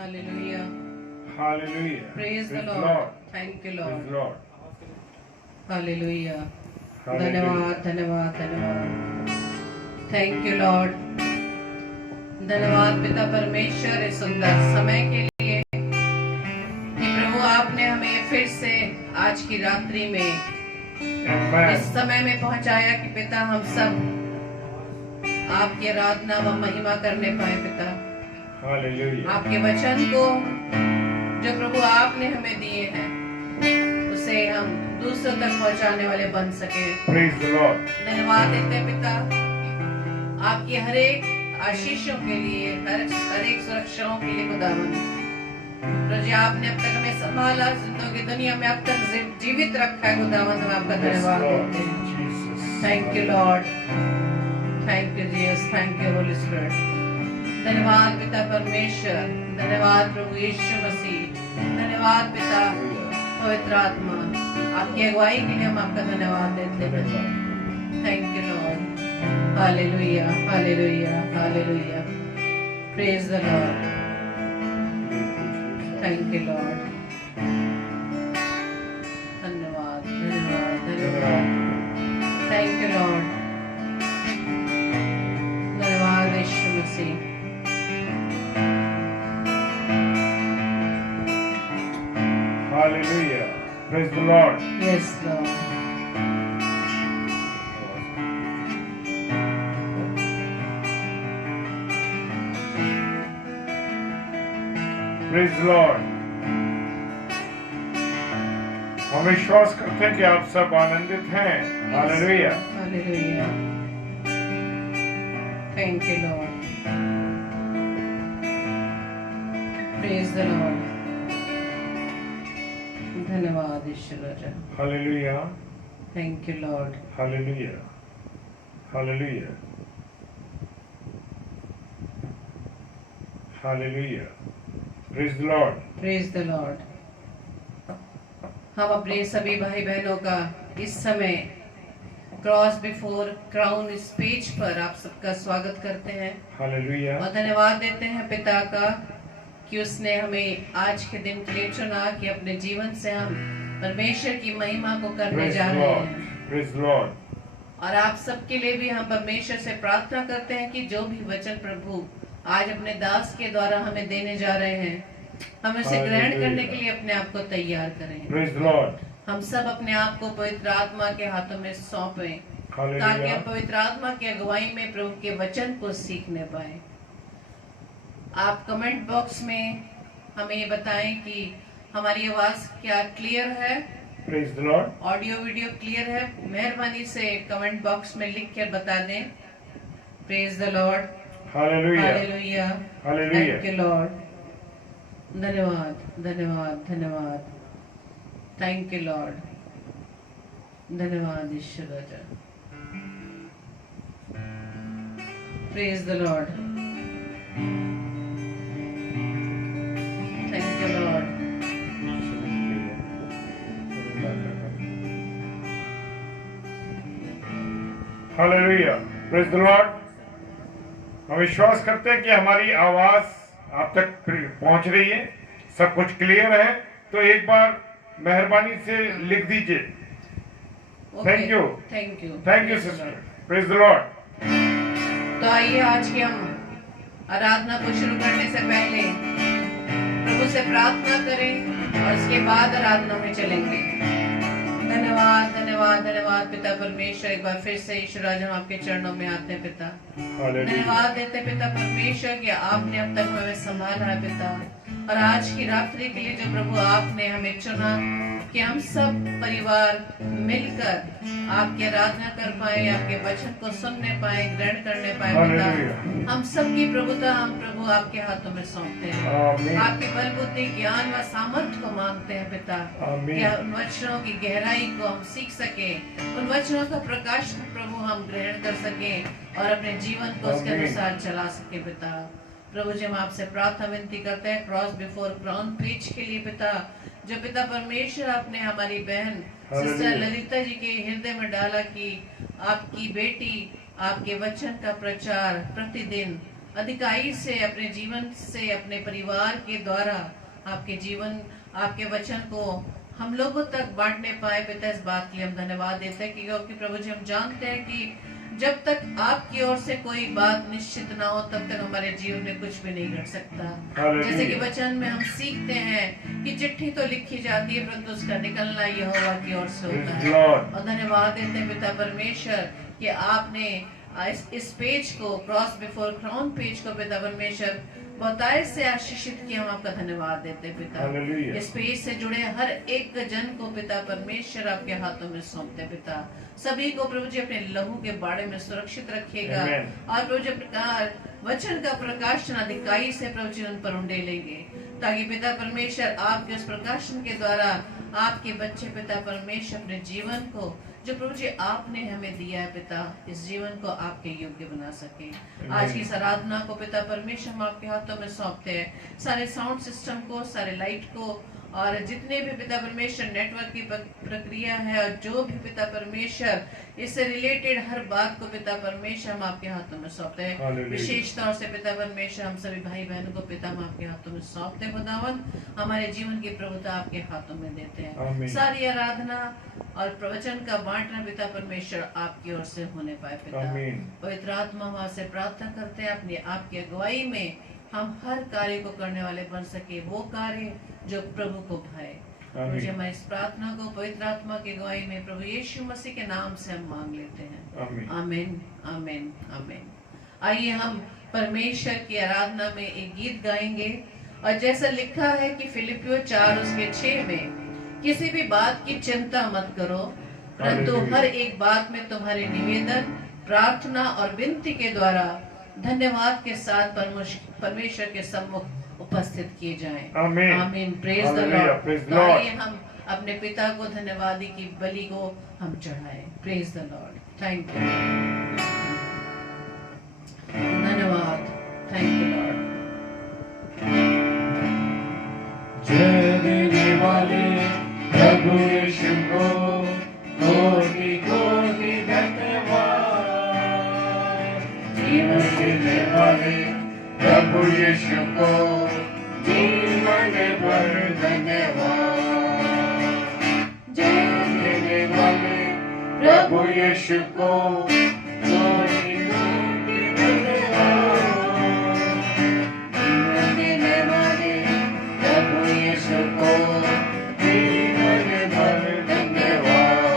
Hallelujah. Hallelujah. Praise the Praise Lord. Thank you, Praise Lord. Lord. Hallelujah. Hallelujah. धन्यवाद धन्यवाद धन्यवाद. Thank you, Lord. धन्यवाद पिता परमेश्वर इस सुंदर समय के लिए कि प्रभु आपने हमें फिर से आज की रात्रि में Amen. इस समय में पहुंचाया कि पिता हम सब आपकी आराधना व महिमा करने पाए पिता. Hallelujah. आपके वचन को जो प्रभु आपने हमें दिए हैं उसे हम दूसरों तक पहुंचाने वाले बन सके. Praise the Lord. धन्यवाद देते हैं पिता आपकी हर एक आशीषों के लिए, हर एक सुरक्षाओं के लिए खुदावन. प्रभु जी आपने अब तक हमें संभाला, जिंदगी दुनिया में अब तक जीवित रखा है खुदावन. हम आपका Yes, धन्यवाद Lord. देते हैं. Jesus. Thank you Lord. Thank you Jesus. Thank you Holi spirit. धन्यवाद पिता परमेश्वर. धन्यवाद प्रभु यीशु मसीह. धन्यवाद पिता पवित्र आत्मा. आपकी अगुवाई के लिए हम आपका धन्यवाद देते हैं. Thank you lord. Hallelujah hallelujah hallelujah. Praise the lord. Thank you lord. धन्यवाद धन्यवाद धन्यवाद. Thank you lord. धन्यवाद यीशु मसीह. Hallelujah. Praise the Lord. Yes Lord. Praise the Lord. हम विश्वास करते हैं कि आप सब आनंदित हैं. Hallelujah. Hallelujah. Thank you Lord. Praise the Lord. धन्यवाद ईश्वर राजा. Hallelujah. Thank you Lord. Hallelujah. Hallelujah. Hallelujah. Praise the Lord. Praise the Lord. हम अपने सभी भाई बहनों का इस समय क्रॉस बिफोर क्राउन इस पेज पर आप सबका स्वागत करते हैं Hallelujah. और धन्यवाद देते हैं पिता का कि उसने हमें आज के दिन के लिए चुना कि अपने जीवन से हम परमेश्वर की महिमा को करने Praise जा the रहे Lord. हैं. Praise the Lord. और आप सबके लिए भी हम परमेश्वर से प्रार्थना करते हैं कि जो भी वचन प्रभु आज अपने दास के द्वारा हमें देने जा रहे हैं हम उसे ग्रहण करने के लिए अपने आप को तैयार करें. Praise the Lord. हम सब अपने आप को पवित्र आत्मा के हाथों में सौंपें ताकि हम Hallelujah. पवित्र आत्मा की अगुवाई में प्रभु के वचन को सीखने पाए. आप कमेंट बॉक्स में हमें ये बताएं कि हमारी आवाज क्या क्लियर है, Praise the Lord. Audio video clear है. मेहरबानी से कमेंट बॉक्स में लिख कर बता दें. Praise the Lord. Hallelujah. Hallelujah. Hallelujah. Thank you lord. धन्यवाद धन्यवाद धन्यवाद. Thank you lord. धन्यवाद ईश्वर राजा. Praise the lord. Thank you Lord. Hallelujah. Praise the Lord. हम विश्वास करते हैं कि हमारी आवाज आप तक पहुंच रही है, सब कुछ क्लियर है. तो एक बार मेहरबानी से लिख दीजिए. Thank you. Thank you. Thank you, sister. Praise the Lord. तो आइए आज के हम आराधना को शुरू करने से पहले प्रभु से प्रार्थना करें और उसके बाद आराधना में चलेंगे. धन्यवाद धन्यवाद धन्यवाद पिता परमेश्वर. एक बार फिर से ईश्वर आज हम आपके चरणों में आते हैं पिता. Hallelujah. धन्यवाद देते हैं पिता परमेश्वर कि आपने अब तक हमें संभाला है पिता. और आज की रात्रि के लिए जो प्रभु आपने हमें चुना कि हम सब परिवार मिलकर आपकी आराधना कर पाए, आपके वचन को सुनने पाए, ग्रहण करने पाए पिता. Hallelujah. हम सबकी प्रभुता हम प्रभु आपके हाथों में सौंपते हैं. Amen. आपके बल बुद्धि ज्ञान व सामर्थ्य को मांगते हैं पिता. Amen. कि उन वचनों की गहराई को हम सीख सके, उन वचनों का प्रकाश प्रभु हम ग्रहण कर सके और अपने जीवन को उसके Amen. अनुसार चला सके पिता. प्रभु जी हम आपसे प्रार्थना विनती करते हैं क्रॉस बिफोर क्राउन पेज के लिए पिता. जो पिता परमेश्वर आपने हमारी बहन सिस्टर Hallelujah. ललिता जी के हृदय में डाला कि आपकी बेटी आपके वचन का प्रचार प्रतिदिन अधिकाई से, अपने जीवन से, अपने परिवार के द्वारा आपके जीवन, आपके वचन को हम लोगों तक बांटने पाए पिता, इस बात के लिए हम धन्यवाद देते हैं क्योंकि प्रभु जी हम जानते हैं कि जब तक आपकी ओर से कोई बात निश्चित ना हो तब तक हमारे जीवन में कुछ भी नहीं घट सकता। जैसे कि वचन में हम सीखते हैं कि चिट्ठी तो लिखी जाती है परंतु उसका निकलना यहोवा की ओर से होता है। और धन्यवाद देते हैं पिता परमेश्वर कि आपने इस पेज को, क्रॉस बिफोर क्राउन पेज को पिता परमेश्वर बहुतायत से आशीषित किया। हम आपका धन्यवाद देते हैं पिता। इस पेज से जुड़े हर एक जन को पिता परमेश्वर आपके हाथों में सौंपते पिता। सभी को प्रभु जी अपने लहू के बाड़े में सुरक्षित रखिएगा और प्रभु जी वचन का प्रकाशन अधिकाई से प्रभु जी उन पर उंडेलेंगे ताकि पिता परमेश्वर आपके उस प्रकाशन के द्वारा आपके बच्चे पिता परमेश्वर अपने जीवन को जो प्रभु जी आपने हमें दिया है पिता, इस जीवन को आपके योग्य बना सके। आज की इस आराधना को पिता परमेश्वर हम आपके हाथों में सौंपते हैं। सारे साउंड सिस्टम को, सारे लाइट को और जितने भी पिता परमेश्वर नेटवर्क की प्रक्रिया है और जो भी पिता परमेश्वर इससे रिलेटेड हर बात को पिता परमेश्वर हम आपके हाथों में सौंपते हैं। विशेष तौर से पिता परमेश्वर हम सभी भाई बहनों को पिता हम आपके हाथों में सौंपते हैं। खुदावन हमारे जीवन की प्रभुता आपके हाथों में देते हैं। सारी आराधना और प्रवचन का बांटना पिता परमेश्वर आपकी ओर से होने पाए पिता। पवित्र आत्मा वहां से प्रार्थना करते हैं अपनी आपकी अगुवाई में हम हर कार्य को करने वाले बन सके, वो कार्य जो प्रभु को भाए। मुझे हमारी इस प्रार्थना को पवित्र आत्मा की अगुवाई में प्रभु यीशु मसीह के नाम से हम मांग लेते हैं। आमीन आमीन आमीन। आइए हम परमेश्वर की आराधना में एक गीत गाएंगे और जैसा लिखा है कि फिलिपियो 4:6 में किसी भी बात की चिंता मत करो परंतु हर एक बात में तुम्हारे निवेदन, प्रार्थना और विनती के द्वारा धन्यवाद के साथ परमेश्वर के सम्मुख उपस्थित किए जाएं। आमीन। Praise the Lord. आइए हम अपने पिता को धन्यवादी की बलि को हम चढ़ाएं। Praise the lord. Thank you, धन्यवाद। Thank you lord. जय देने वाले प्रभु यीशु को कोटि कोटि धन्यवाद। जीवन देने वाले प्रभु यीशु को जीवन भर धन्यवाद। जय देने वाले प्रभु यीशु को कोटि कोटि धन्यवाद। जीवन देने वाले प्रभु यीशु को जीवन भर धन्यवाद।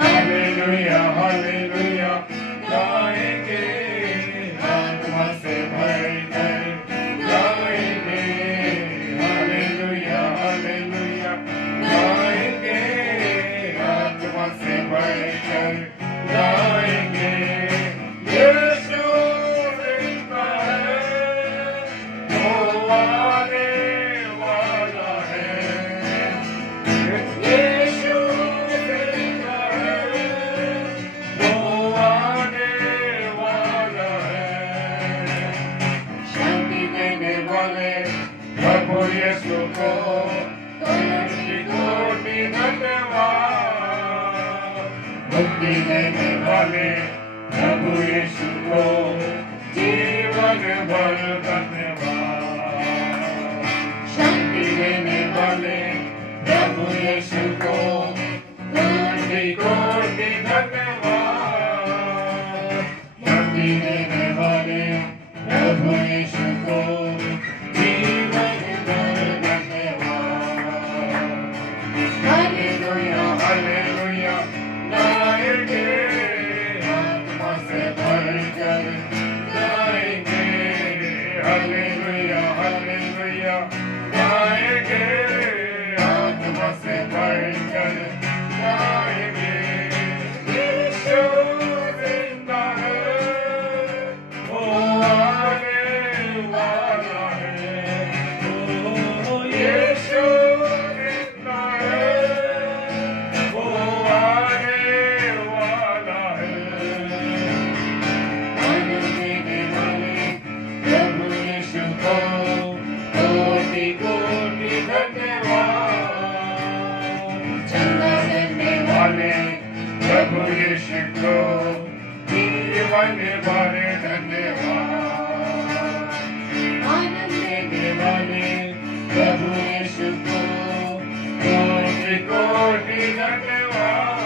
हालेलुया हालेलुया गाएंगे आत्मा से भरकर गाएंगे। हालेलुया हालेलुया गाएंगे आत्मा से भरकर गाएंगे। यीशु जिंदा है, वो आने वाला है। यीशु जिंदा है, वो आने वाला है। शांति देने वाले प्रभु यीशु को कोटि कोटि धन्यवाद। मुक्ति देने वाले प्रभु यीशु को जीवन भर धन्यवाद। शांति देने वाले प्रभु यीशु को कोटि कोटि धन्यवाद। मुक्ति देने वाले प्रभु यीशु को जीवन भर धन्यवाद। हालेलुया हालेलुया गाएंगे आत्मा से भरकर गाएंगे। हालेलुया हालेलुया गाएंगे आत्मा से भरकर गाएंगे। यीशु जिंदा है, वो आने वाला है। ओ यीशु जिंदा है, वो आने वाला है। आनंद देने वाले प्रभु यीशु को कोटि कोटि धन्यवाद। चंगा करने वाले प्रभु यीशु को जीवन जीवन भर धन्यवाद। आनंद देने वाले प्रभु यीशु को कोटि कोटि धन्यवाद।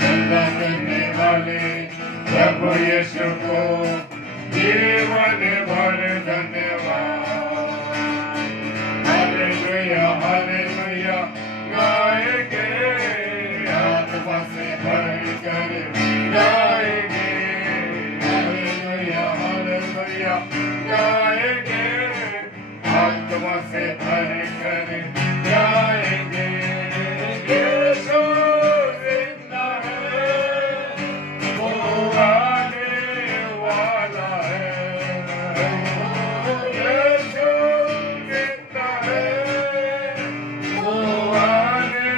गंगा करने वाले प्रभु यीशु को जीवन भर धन्यवाद। हालेलुया हालेलुया गाएंगे, आत्मा से भरकर गाएंगे। हालेलुया हालेलुया गाएंगे, आत्मा से भरकर गाएंगे। यीशु जिंदा है, वो आने वाला है। यीशु जिंदा है, वो आने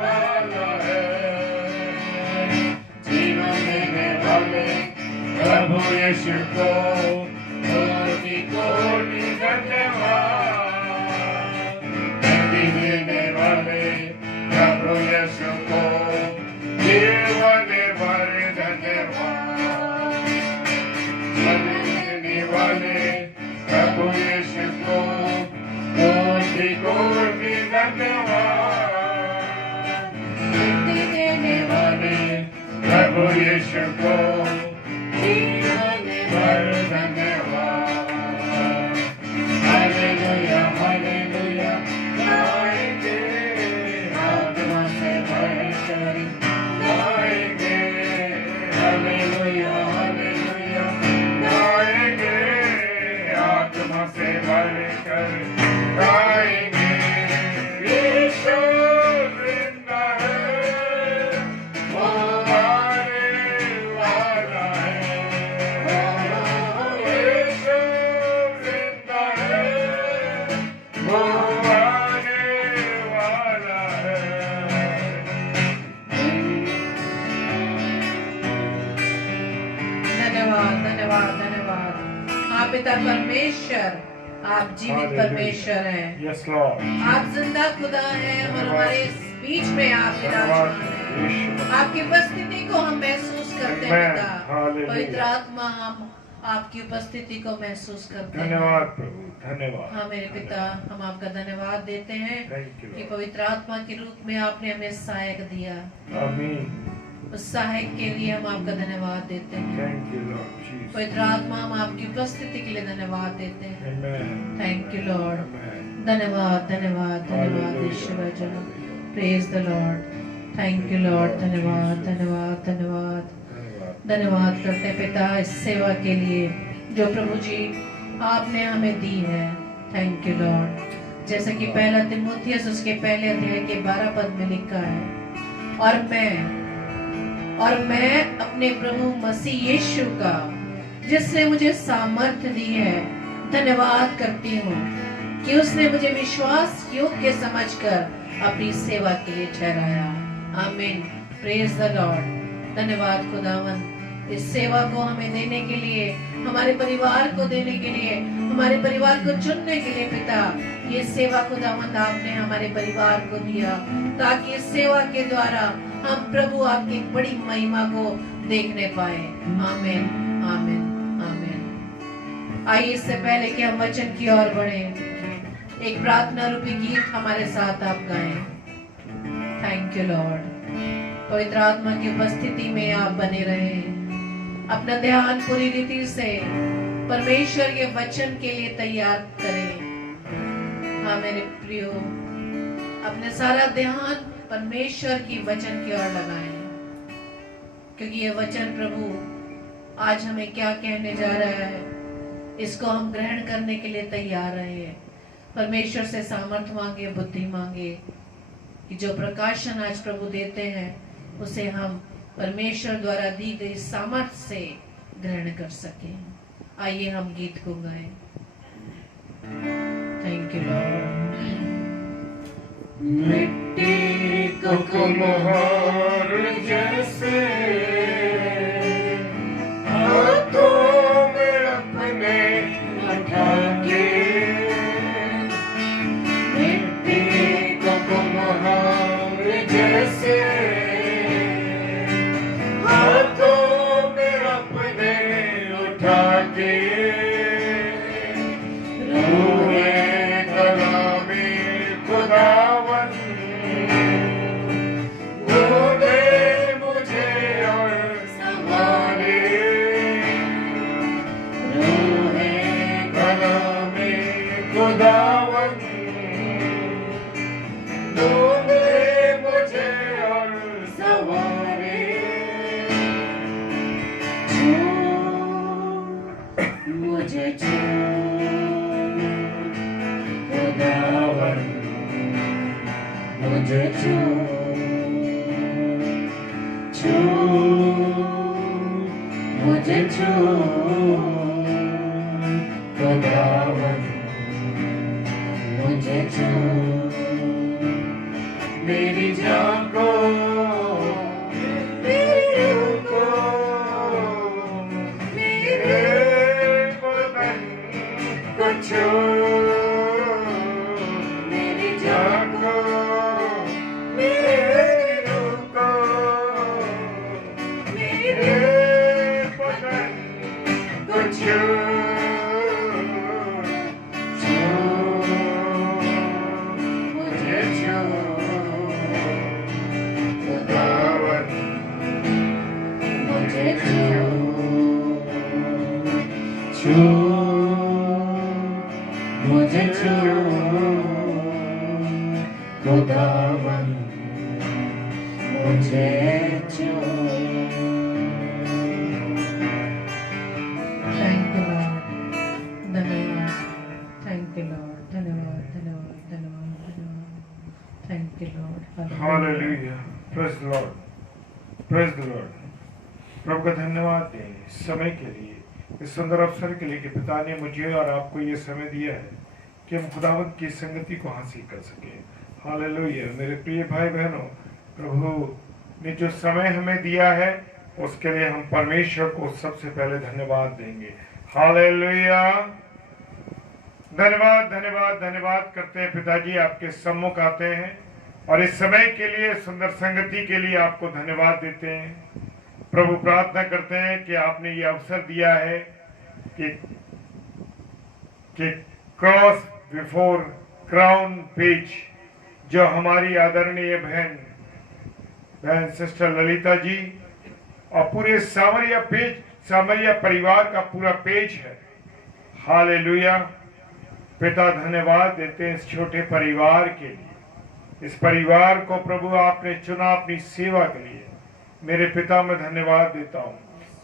वाला है। जीवन देने वाले प्रभु यीशु को कोटि कोटि धन्यवाद। मुक्ति देने वाले प्रभु यीशु को जीवन भर धन्यवाद। जीवन देने वाले प्रभु यीशु को कोटि कोटि धन्यवाद। मुक्ति देने वाले प्रभु यीशु को जीवन भर धन्यवाद। हालेलुया हालेलुया गाएंगे, आत्मा से भरकर गाएंगे। हालेलुया हालेलुया गाएंगे, आत्मा से भरकर गाएंगे। यीशु जिंदा है, वो आने वाला है। यीशु जिंदा है, वो आने वाला है। धन्यवाद धन्यवाद धन्यवाद। हाँ पिता परमेश्वर, आप जीवित परमेश्वर हैं। यस लॉर्ड, आप जिंदा खुदा हैं और हमारे इस बीच में आप विराजमान हैं। आपकी उपस्थिति को हम महसूस करते हैं Amen. पिता। Hallelujah. पवित्र आत्मा, हम आपकी उपस्थिति को महसूस करते हैं। धन्यवाद प्रभु, धन्यवाद। हाँ मेरे पिता, हम आपका धन्यवाद देते हैं थैंक यू कि पवित्र आत्मा के रूप में आपने हमें सहायक दिया। आमीन। उस सहायक के लिए हम आपका धन्यवाद देते हैं। Thank you Lord Jesus. पवित्र आत्मा, हम आपकी उपस्थिति के लिए धन्यवाद देते हैं। Amen. Thank you lord. Amen. धन्यवाद धन्यवाद धन्यवाद ईश्वर जन। Praise the lord. Thank you lord. धन्यवाद धन्यवाद धन्यवाद धन्यवाद करते हैं पिता इस सेवा के लिए जो प्रभु जी आपने हमें दी है। Thank you Lord. जैसे कि पहला तिमुथियुस उसके पहले अध्याय के 12 पद में लिखा है, और मैं अपने प्रभु मसीह यीशु का जिसने मुझे सामर्थ्य दी है धन्यवाद करती हूँ कि उसने मुझे विश्वास योग्य समझकर अपनी सेवा के लिए ठहराया। आमीन। Praise the Lord. धन्यवाद खुदावन इस सेवा को हमें देने के लिए, हमारे परिवार को देने के लिए, हमारे परिवार को चुनने के लिए पिता। ये सेवा खुदावंद आपने हमारे परिवार को दिया ताकि इस सेवा के द्वारा हम प्रभु आपकी बड़ी महिमा को देखने पाए। आमीन आमीन आमीन। आइए इससे पहले कि हम वचन की ओर बढ़े, एक प्रार्थना रूपी गीत हमारे साथ आप गाएं। Thank you Lord. पवित्र आत्मा की उपस्थिति में आप बने रहें। अपना ध्यान पूरी रीति से परमेश्वर के वचन के लिए तैयार करें। हाँ मेरे प्रियो, अपने सारा ध्यान परमेश्वर की वचन की ओर लगाएं, क्योंकि ये वचन प्रभु आज हमें क्या कहने जा रहा है, इसको हम ग्रहण करने के लिए तैयार रहे। परमेश्वर से सामर्थ्य मांगे, बुद्धि मांगे कि जो प्रकाशन आज प्रभु देते हैं उसे हम परमेश्वर द्वारा दी गई सामर्थ्य से ग्रहण कर सकें। आइए हम गीत को गाएं। Thank you Lord. मिट्टी को कुम्हार जैसे हाथों में अपने उठा के, मिट्टी को कुम्हार जैसे हाथों मुझे छू खुदावन मुझे छू छू मुझे छू खुदावन मुझे छू मेरी जान को मेरी रूह को मेरे बदन को छू मेरी जान को मेरी रूह को मेरे बदन को छू मुझे छू खुदावन मुझे छू मुझे छू खुदावन मुझे छू थैंक यू लॉर्ड, धन्यवाद। थैंक यू लॉर्ड, धन्यवाद धन्यवाद धन्यवाद धन्यवाद। Thank you lord. Hallelujah, praise the lord, praise the lord. प्रभु का धन्यवाद दें इस समय के लिए, इस सुंदर अवसर के लिए कि पिता ने मुझे और आपको ये समय दिया है कि हम खुदावंत की संगति को हासिल कर सके। हालेलुया। मेरे प्रिय भाई बहनों, प्रभु ने जो समय हमें दिया है उसके लिए हम परमेश्वर को सबसे पहले धन्यवाद देंगे। हालेलुया। धन्यवाद धन्यवाद धन्यवाद करते हैं पिताजी, आपके सम्मुख आते हैं और इस समय के लिए, सुंदर संगति के लिए आपको धन्यवाद देते हैं। प्रभु प्रार्थना करते हैं कि आपने ये अवसर दिया है कि क्रॉस बिफोर क्राउन पेज, जो हमारी आदरणीय बहन सिस्टर ललिता जी और पूरे सामरिया परिवार का पूरा पेज है। हालेलुया। पिता धन्यवाद देते हैं इस छोटे परिवार के लिए। इस परिवार को प्रभु आपने चुना अपनी सेवा के लिए। मेरे पिता, मैं धन्यवाद देता हूँ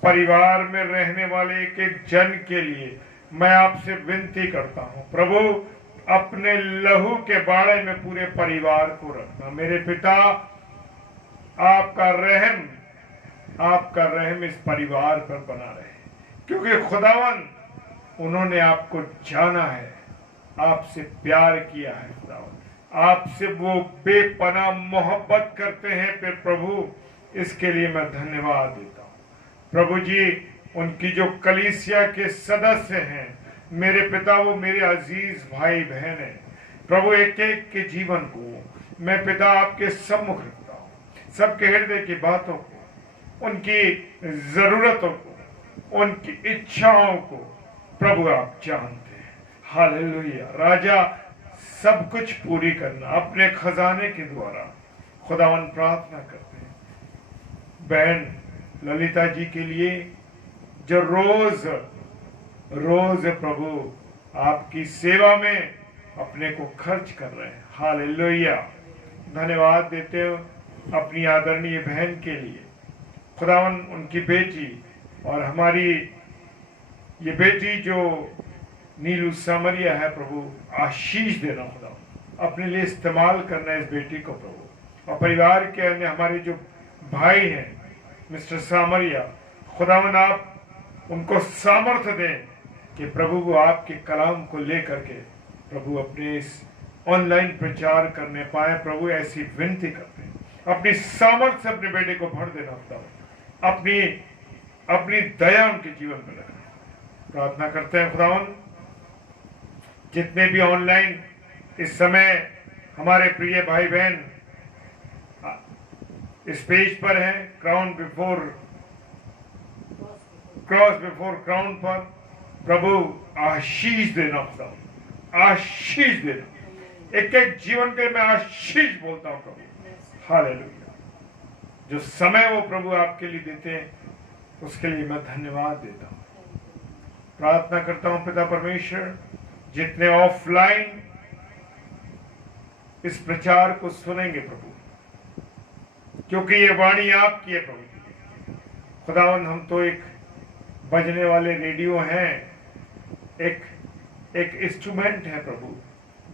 परिवार में रहने वाले एक एक जन के लिए। मैं आपसे विनती करता हूँ प्रभु, अपने लहू के बाड़े में पूरे परिवार को रखना। मेरे पिता, आपका रहम इस परिवार पर बना रहे, क्योंकि खुदावन उन्होंने आपको जाना है, आपसे प्यार किया है। खुदावन आपसे वो बेपनाह मोहब्बत करते हैं। फिर प्रभु, इसके लिए मैं धन्यवाद देता हूँ। प्रभु जी, उनकी जो कलीसिया के सदस्य हैं मेरे पिता, वो मेरे अजीज भाई बहन हैं। प्रभु, एक एक के जीवन को मैं पिता आपके सम्मुख रखता हूँ। सबके हृदय की बातों को, उनकी जरूरतों को, उनकी इच्छाओं को प्रभु आप जानते हैं। हालेलुया। राजा, सब कुछ पूरी करना अपने खजाने के द्वारा। खुदावन प्रार्थना करते हैं बहन ललिता जी के लिए, जो रोज प्रभु आपकी सेवा में अपने को खर्च कर रहे हैं। हालेलुया। धन्यवाद देते हो अपनी आदरणीय बहन के लिए। खुदावन उनकी बेटी और हमारी ये बेटी जो नीलू सामरिया है, प्रभु आशीष देना। खुदावन अपने लिए इस्तेमाल करना इस बेटी को प्रभु, और परिवार के अन्य हमारे जो भाई हैं मिस्टर सामरिया, खुदावन आप उनको सामर्थ्य दें कि प्रभु वो आपके कलाम को लेकर के प्रभु अपने इस ऑनलाइन प्रचार करने पाए। प्रभु ऐसी विनती करते हैं, अपनी सामर्थ्य से अपने बेटे को भर देना खुदावन, अपनी दया उनके जीवन में रखना। प्रार्थना करते हैं खुदावन, जितने भी ऑनलाइन इस समय हमारे प्रिय भाई बहन इस पेज पर हैं, क्रॉस बिफोर क्राउन पर, प्रभु आशीष देना खुदा, आशीष देना। एक एक जीवन के मैं आशीष बोलता हूं प्रभु। हालेलुया। जो समय वो प्रभु आपके लिए देते हैं उसके लिए मैं धन्यवाद देता हूं। प्रार्थना करता हूं पिता परमेश्वर, जितने ऑफलाइन इस प्रचार को सुनेंगे प्रभु, क्योंकि ये वाणी आपकी है प्रभु। खुदावन, हम तो एक बजने वाले रेडियो हैं, एक एक इंस्ट्रूमेंट है प्रभु,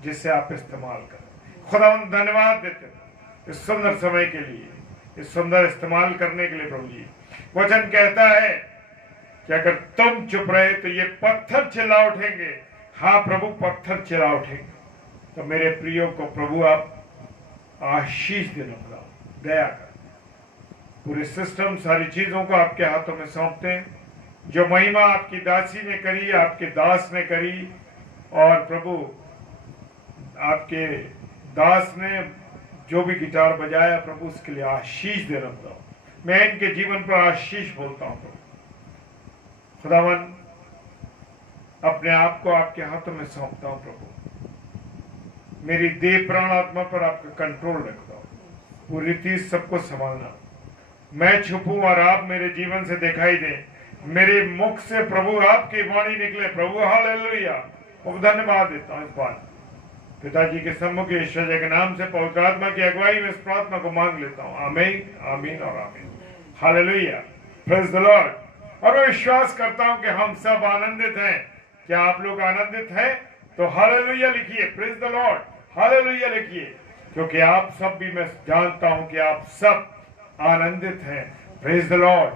जिससे आप इस्तेमाल करें। खुदा हम धन्यवाद देते हैं इस सुंदर समय के लिए, इस सुंदर इस्तेमाल करने के लिए प्रभु जी। वचन कहता है कि अगर तुम चुप रहे तो ये पत्थर चिल्ला उठेंगे। हाँ प्रभु, पत्थर चिल्ला उठेंगे। तो मेरे प्रियो को प्रभु आप आशीष देना, दया कर। पूरे सिस्टम, सारी चीजों को आपके हाथों में सौंपते हैं। जो महिमा आपकी दासी ने करी, आपके दास ने करी, और प्रभु आपके दास ने जो भी गिटार बजाया प्रभु, उसके लिए आशीष देना प्रभु। मैं इनके जीवन पर आशीष बोलता हूं प्रभु। खुदावन, अपने आप को आपके हाथों में सौंपता हूं प्रभु। मेरी देह प्राण आत्मा पर आपका कंट्रोल रखता हूं। पूरी चीज सबको संभालना। मैं छुपूं और आप मेरे जीवन से दिखाई दें। मेरे मुख से प्रभु आपकी वाणी निकले प्रभु। हालेलुया। और धन्यवाद देता हूं इस बात। पिताजी के सम्मुख ईश्वर के नाम से पवित्र आत्मा की अगुवाई में इस प्रार्थना को मांग लेता हूं। आमीन, आमीन और आमीन। Hallelujah, praise the Lord. और मैं विश्वास करता हूं कि हम सब आनंदित हैं। क्या आप लोग आनंदित हैं? तो हालेलुया लिखिए, प्रेज द लॉर्ड, हालेलुया लिखिए, क्योंकि आप सब भी, मैं जानता हूं कि आप सब आनंदित हैं। प्रेज द लॉर्ड,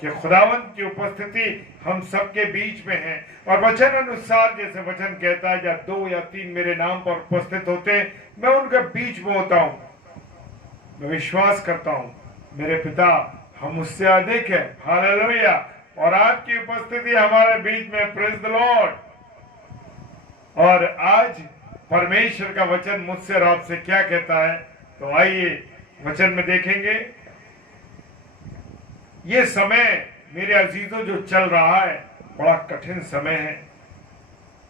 कि खुदावंत की उपस्थिति हम सबके बीच में है। और वचन अनुसार जैसे वचन कहता है, जब 2 या 3 मेरे नाम पर उपस्थित होते हैं, मैं उनके बीच में होता हूं। मैं विश्वास करता हूं मेरे पिता हम उससे अधिक है। हालेलुया। और आपकी उपस्थिति हमारे बीच में, प्रेज द लॉर्ड। और आज परमेश्वर का वचन मुझसे और आपसे क्या कहता है, तो आइए वचन में देखेंगे। ये समय मेरे अजीजों जो चल रहा है, बड़ा कठिन समय है।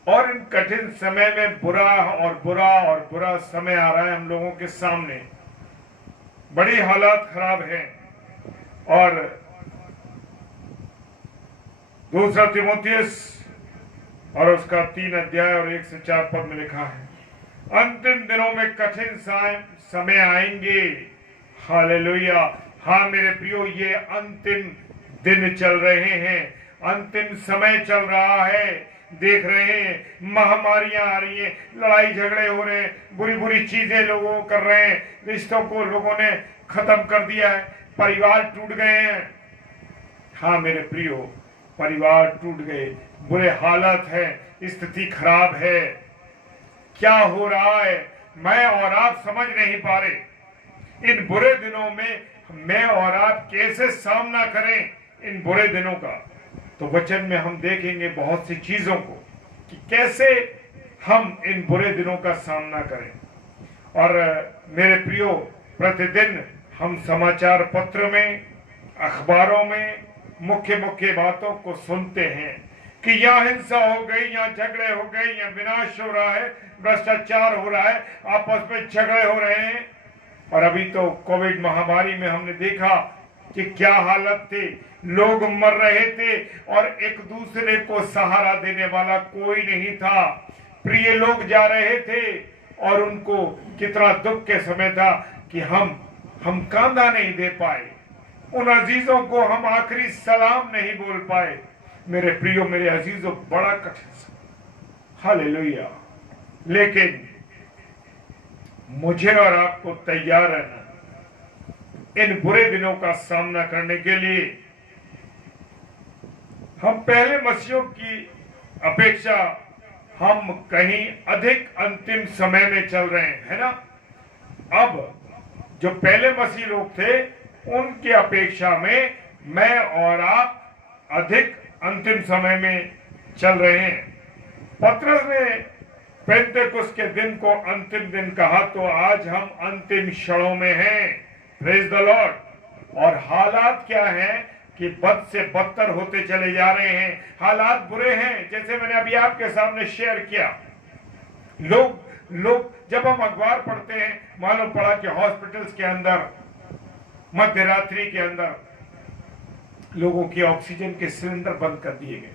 और इन कठिन समय में बुरा और बुरा और बुरा समय आ रहा है हम लोगों के सामने। बड़ी हालात खराब है। और 2 तीमुथियुस और उसका 3 अध्याय और 1 से 4 पद में लिखा है, अंतिम दिनों में कठिन समय आएंगे। हालेलुया। हाँ मेरे प्रियो, ये अंतिम दिन चल रहे हैं, अंतिम समय चल रहा है। देख रहे हैं महामारियां आ रही हैं, लड़ाई झगड़े हो रहे हैं, बुरी बुरी चीजें लोगों कर रहे हैं, रिश्तों को लोगों ने खत्म कर दिया है, परिवार टूट गए हैं। हाँ मेरे प्रियो, परिवार टूट गए, बुरे हालत है, स्थिति खराब है। क्या हो रहा है मैं और आप समझ नहीं पा रहे। इन बुरे दिनों में मैं और आप कैसे सामना करें इन बुरे दिनों का, तो वचन में हम देखेंगे बहुत सी चीजों को कि कैसे हम इन बुरे दिनों का सामना करें। और मेरे प्रियो, प्रतिदिन हम समाचार पत्र में, अखबारों में मुख्य मुख्य बातों को सुनते हैं कि यहाँ हिंसा हो गई, यहाँ झगड़े हो गए, यहाँ विनाश हो रहा है, भ्रष्टाचार हो रहा है, आपस में झगड़े हो रहे हैं। और अभी तो कोविड महामारी में हमने देखा कि क्या हालत थी, लोग मर रहे थे और एक दूसरे को सहारा देने वाला कोई नहीं था। प्रिय लोग जा रहे थे और उनको कितना दुख के समय था कि हम कांधा नहीं दे पाए, उन अजीजों को हम आखिरी सलाम नहीं बोल पाए। मेरे प्रियो, मेरे अजीजों, बड़ा कठिन। हालेलुया। लेकिन मुझे और आपको तैयार रहना इन बुरे दिनों का सामना करने के लिए। हम पहले मसीहों की अपेक्षा हम कहीं अधिक अंतिम समय में चल रहे हैं, है ना। अब जो पहले मसीह लोग थे उनकी अपेक्षा में मैं और आप अधिक अंतिम समय में चल रहे हैं। पतरस ने पेंतेकुस्त के दिन को अंतिम दिन कहा, तो आज हम अंतिम क्षणों में हैं। Praise the Lord. और हालात क्या हैं कि बद से बदतर होते चले जा रहे हैं। हालात बुरे हैं, जैसे मैंने अभी आपके सामने शेयर किया। लोग जब हम अखबार पढ़ते हैं, मालूम पड़ा कि हॉस्पिटल्स के अंदर मध्य रात्रि के अंदर लोगों की ऑक्सीजन के सिलेंडर बंद कर दिए गए।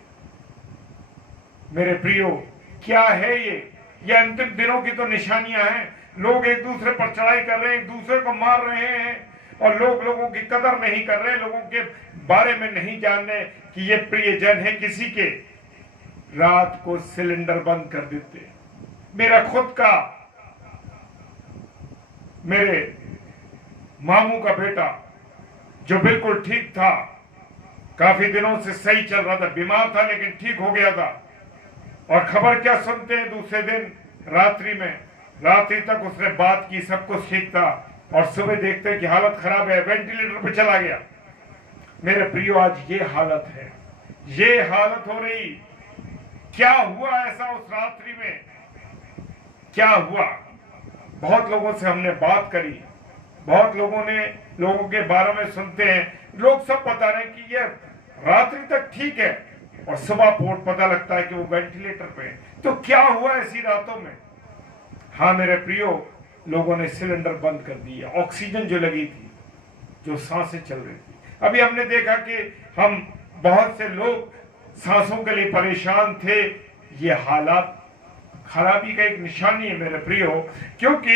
मेरे प्रियो, क्या है ये अंतिम दिनों की तो निशानियां हैं। लोग एक दूसरे पर चढ़ाई कर रहे हैं, एक दूसरे को मार रहे हैं, और लोग लोगों की कदर नहीं कर रहे, लोगों के बारे में नहीं जान रहे कि ये प्रियजन है किसी के। रात को सिलेंडर बंद कर देते। मेरा खुद का, मेरे मामू का बेटा जो बिल्कुल ठीक था, काफी दिनों से सही चल रहा था, बीमार था लेकिन ठीक हो गया था, और खबर क्या सुनते हैं दूसरे दिन रात्रि तक उसने बात की, सब कुछ ठीक था, और सुबह देखते हैं कि हालत खराब है, वेंटिलेटर पे चला गया। मेरे प्रियो, आज ये हालत है, ये हालत हो रही। क्या हुआ ऐसा उस रात्रि में, क्या हुआ? बहुत लोगों से हमने बात करी, बहुत लोगों के बारे में सुनते हैं, लोग सब बता रहे हैं कि ये रात्रि तक ठीक है और सुबह पता लगता है कि वो वेंटिलेटर पे है। तो क्या हुआ ऐसी रातों में? हाँ मेरे प्रियो, लोगों ने सिलेंडर बंद कर दिया, ऑक्सीजन जो लगी थी, जो सांसें चल रही थी। अभी हमने देखा कि हम बहुत से लोग सांसों के लिए परेशान थे। ये हालात खराबी का एक निशानी है मेरे प्रियो, क्योंकि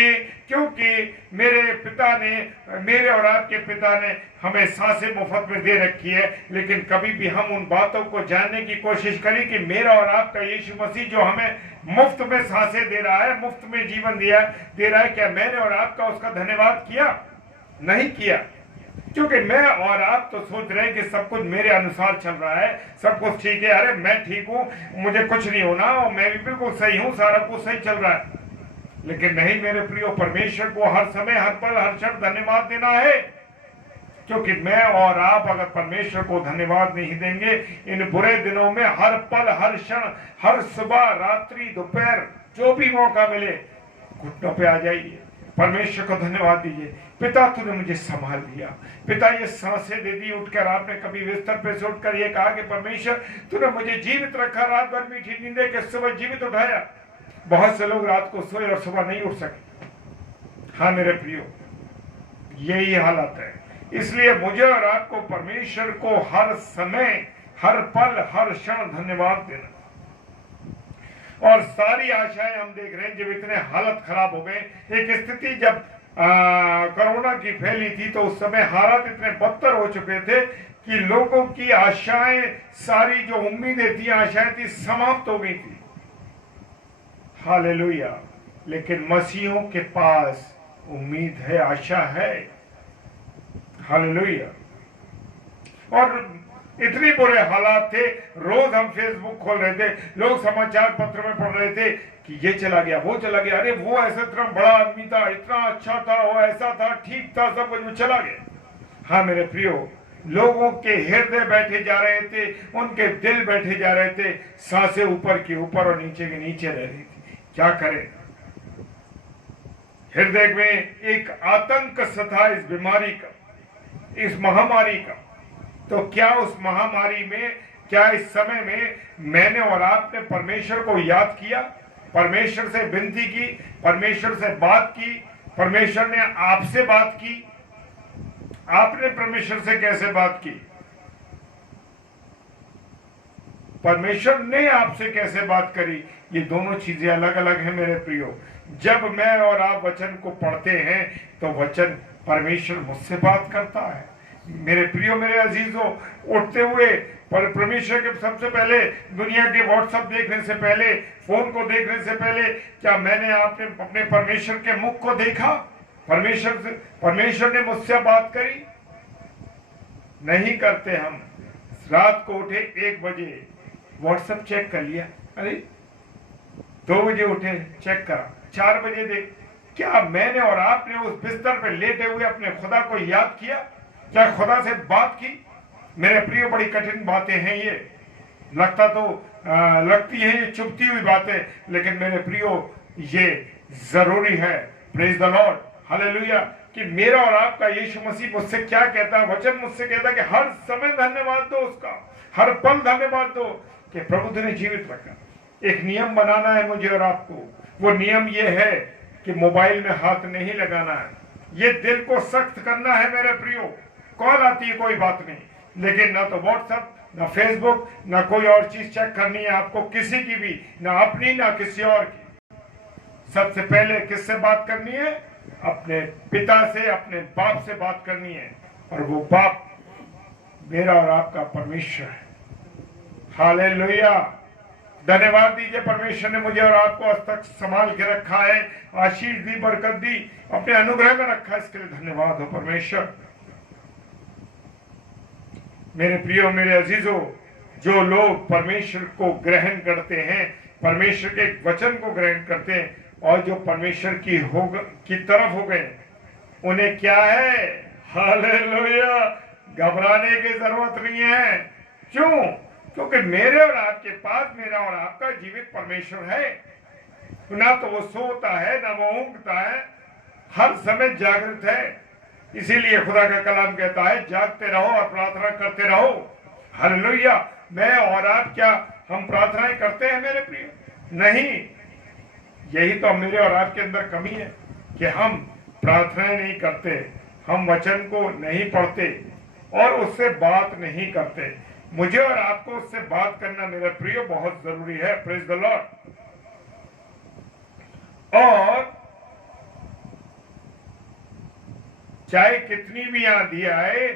मेरे और आपके पिता ने हमें सांसें मुफ्त में दे रखी है, लेकिन कभी भी हम उन बातों को जानने की कोशिश करें कि मेरा और आपका यीशु मसीह जो हमें मुफ्त में सांसें दे रहा है, मुफ्त में जीवन दे रहा है, क्या मैंने और आपका उसका धन्यवाद किया? नहीं किया। क्योंकि मैं और आप तो सोच रहे हैं कि सब कुछ मेरे अनुसार चल रहा है, सब कुछ ठीक है, अरे मैं ठीक हूं, मुझे कुछ नहीं होना, और मैं भी बिल्कुल सही हूं, सारा कुछ सही चल रहा है। लेकिन नहीं मेरे प्रियो, परमेश्वर को हर समय, हर पल, हर क्षण धन्यवाद देना है। क्योंकि मैं और आप अगर परमेश्वर को धन्यवाद नहीं देंगे, इन बुरे दिनों में हर पल, हर क्षण, हर सुबह, रात्रि, दोपहर, जो भी मौका मिले, घुटनों पे आ जाइए, परमेश्वर को धन्यवाद दीजिए। पिता तूने मुझे संभाल लिया, पिता ये सांसें दे दी। उठकर आपने कभी बिस्तर पे से उठकर ये कहा कि परमेश्वर तूने मुझे जीवित रखा, रात भर मीठी नींदें के सुबह जीवित उठाया। बहुत से लोग रात को सोए और सुबह नहीं उठ सके। हाँ मेरे प्रियो, यही हालत है। इसलिए मुझे और आपको परमेश्वर को हर समय, हर पल, हर क्षण धन्यवाद देना। और सारी आशाएं हम देख रहे हैं, जब इतने हालत खराब हो गए, एक स्थिति जब कोरोना की फैली थी तो उस समय हालात इतने बदतर हो चुके थे कि लोगों की आशाएं, सारी जो उम्मीदें थी, आशाएं थी, समाप्त हो गई थी। हालेलुया। लेकिन मसीहों के पास उम्मीद है, आशा है। हालेलुया। और इतने बुरे हालात थे, रोज हम फेसबुक खोल रहे थे, लोग समाचार पत्र में पढ़ रहे थे कि ये चला गया, वो चला गया, अरे वो ऐसा इतना बड़ा आदमी था, इतना अच्छा था, वो ऐसा था, ठीक था, सब कुछ चला गया। हाँ मेरे प्रियो, लोगों के हृदय बैठे जा रहे थे, उनके दिल बैठे जा रहे थे, सांसें ऊपर की ऊपर और नीचे के नीचे रह रही थी। क्या करें? हृदय में एक आतंक सता इस बीमारी का, इस महामारी का। तो क्या उस महामारी में, क्या इस समय में मैंने और आपने परमेश्वर को याद किया, परमेश्वर से विनती की, परमेश्वर से बात की? परमेश्वर ने आपसे बात की, आपने परमेश्वर से कैसे बात की? परमेश्वर ने आपसे कैसे बात करी? ये दोनों चीजें अलग अलग हैं मेरे प्रियो। जब मैं और आप वचन को पढ़ते हैं तो वचन, परमेश्वर मुझसे बात करता है। मेरे प्रियो, मेरे अजीजों, उठते हुए परमेश्वर के सबसे पहले, दुनिया के व्हाट्सएप देखने से पहले, फोन को देखने से पहले, क्या मैंने आपने अपने परमेश्वर के मुख को देखा? परमेश्वर ने मुझसे बात करी? नहीं करते हम। रात को उठे 1 बजे, व्हाट्सएप चेक कर लिया, अरे 2 बजे उठे, चेक करा, 4 बजे देख। क्या मैंने और आपने उस बिस्तर पर लेटे हुए अपने खुदा को याद किया? क्या खुदा से बात की? मेरे प्रिय, बड़ी कठिन बातें हैं ये, लगती है ये चुभती हुई बातें, लेकिन मेरे प्रियो ये जरूरी है। Praise the Lord, hallelujah. कि मेरा और आपका यीशु मसीह मुझसे क्या कहता है? वचन मुझसे कहता है कि हर समय धन्यवाद दो उसका, हर पल धन्यवाद दो कि प्रभु ने जीवित रखा। एक नियम बनाना है मुझे और आपको। वो नियम ये है कि मोबाइल में हाथ नहीं लगाना है। ये दिल को सख्त करना है मेरे प्रियो। कॉल आती है कोई बात नहीं, लेकिन ना तो व्हाट्सएप, ना फेसबुक, ना कोई और चीज चेक करनी है आपको, किसी की भी, ना अपनी ना किसी और की। सबसे पहले किससे बात करनी है? अपने पिता से, अपने बाप से बात करनी है, और वो बाप मेरा और आपका परमेश्वर है। हालेलुया। धन्यवाद दीजिए, परमेश्वर ने मुझे और आपको आज तक संभाल के रखा है, आशीष दी, बरकत दी, अपने अनुग्रह में रखा है, इसके लिए धन्यवाद हो परमेश्वर। मेरे प्रियो, मेरे अजीजों, जो लोग परमेश्वर को ग्रहण करते हैं, परमेश्वर के वचन को ग्रहण करते हैं और जो परमेश्वर की तरफ हो गए, उन्हें क्या है? हालेलुया, घबराने की जरूरत नहीं है। क्यों? क्योंकि मेरे और आपके पास मेरा और आपका जीवित परमेश्वर है। ना तो वो सोता है, ना वो ऊँघता है, हर समय जागृत है। इसीलिए खुदा का कलाम कहता है, जागते रहो और प्रार्थना करते रहो। हालेलुया। मैं और आप क्या हम प्रार्थनाएं करते हैं मेरे प्रिय? नहीं। यही तो मेरे और आपके अंदर कमी है कि हम प्रार्थनाएं नहीं करते, हम वचन को नहीं पढ़ते और उससे बात नहीं करते। मुझे और आपको उससे बात करना मेरे प्रिय बहुत जरूरी है। Praise the Lord. और चाहे कितनी भी आंधी आए,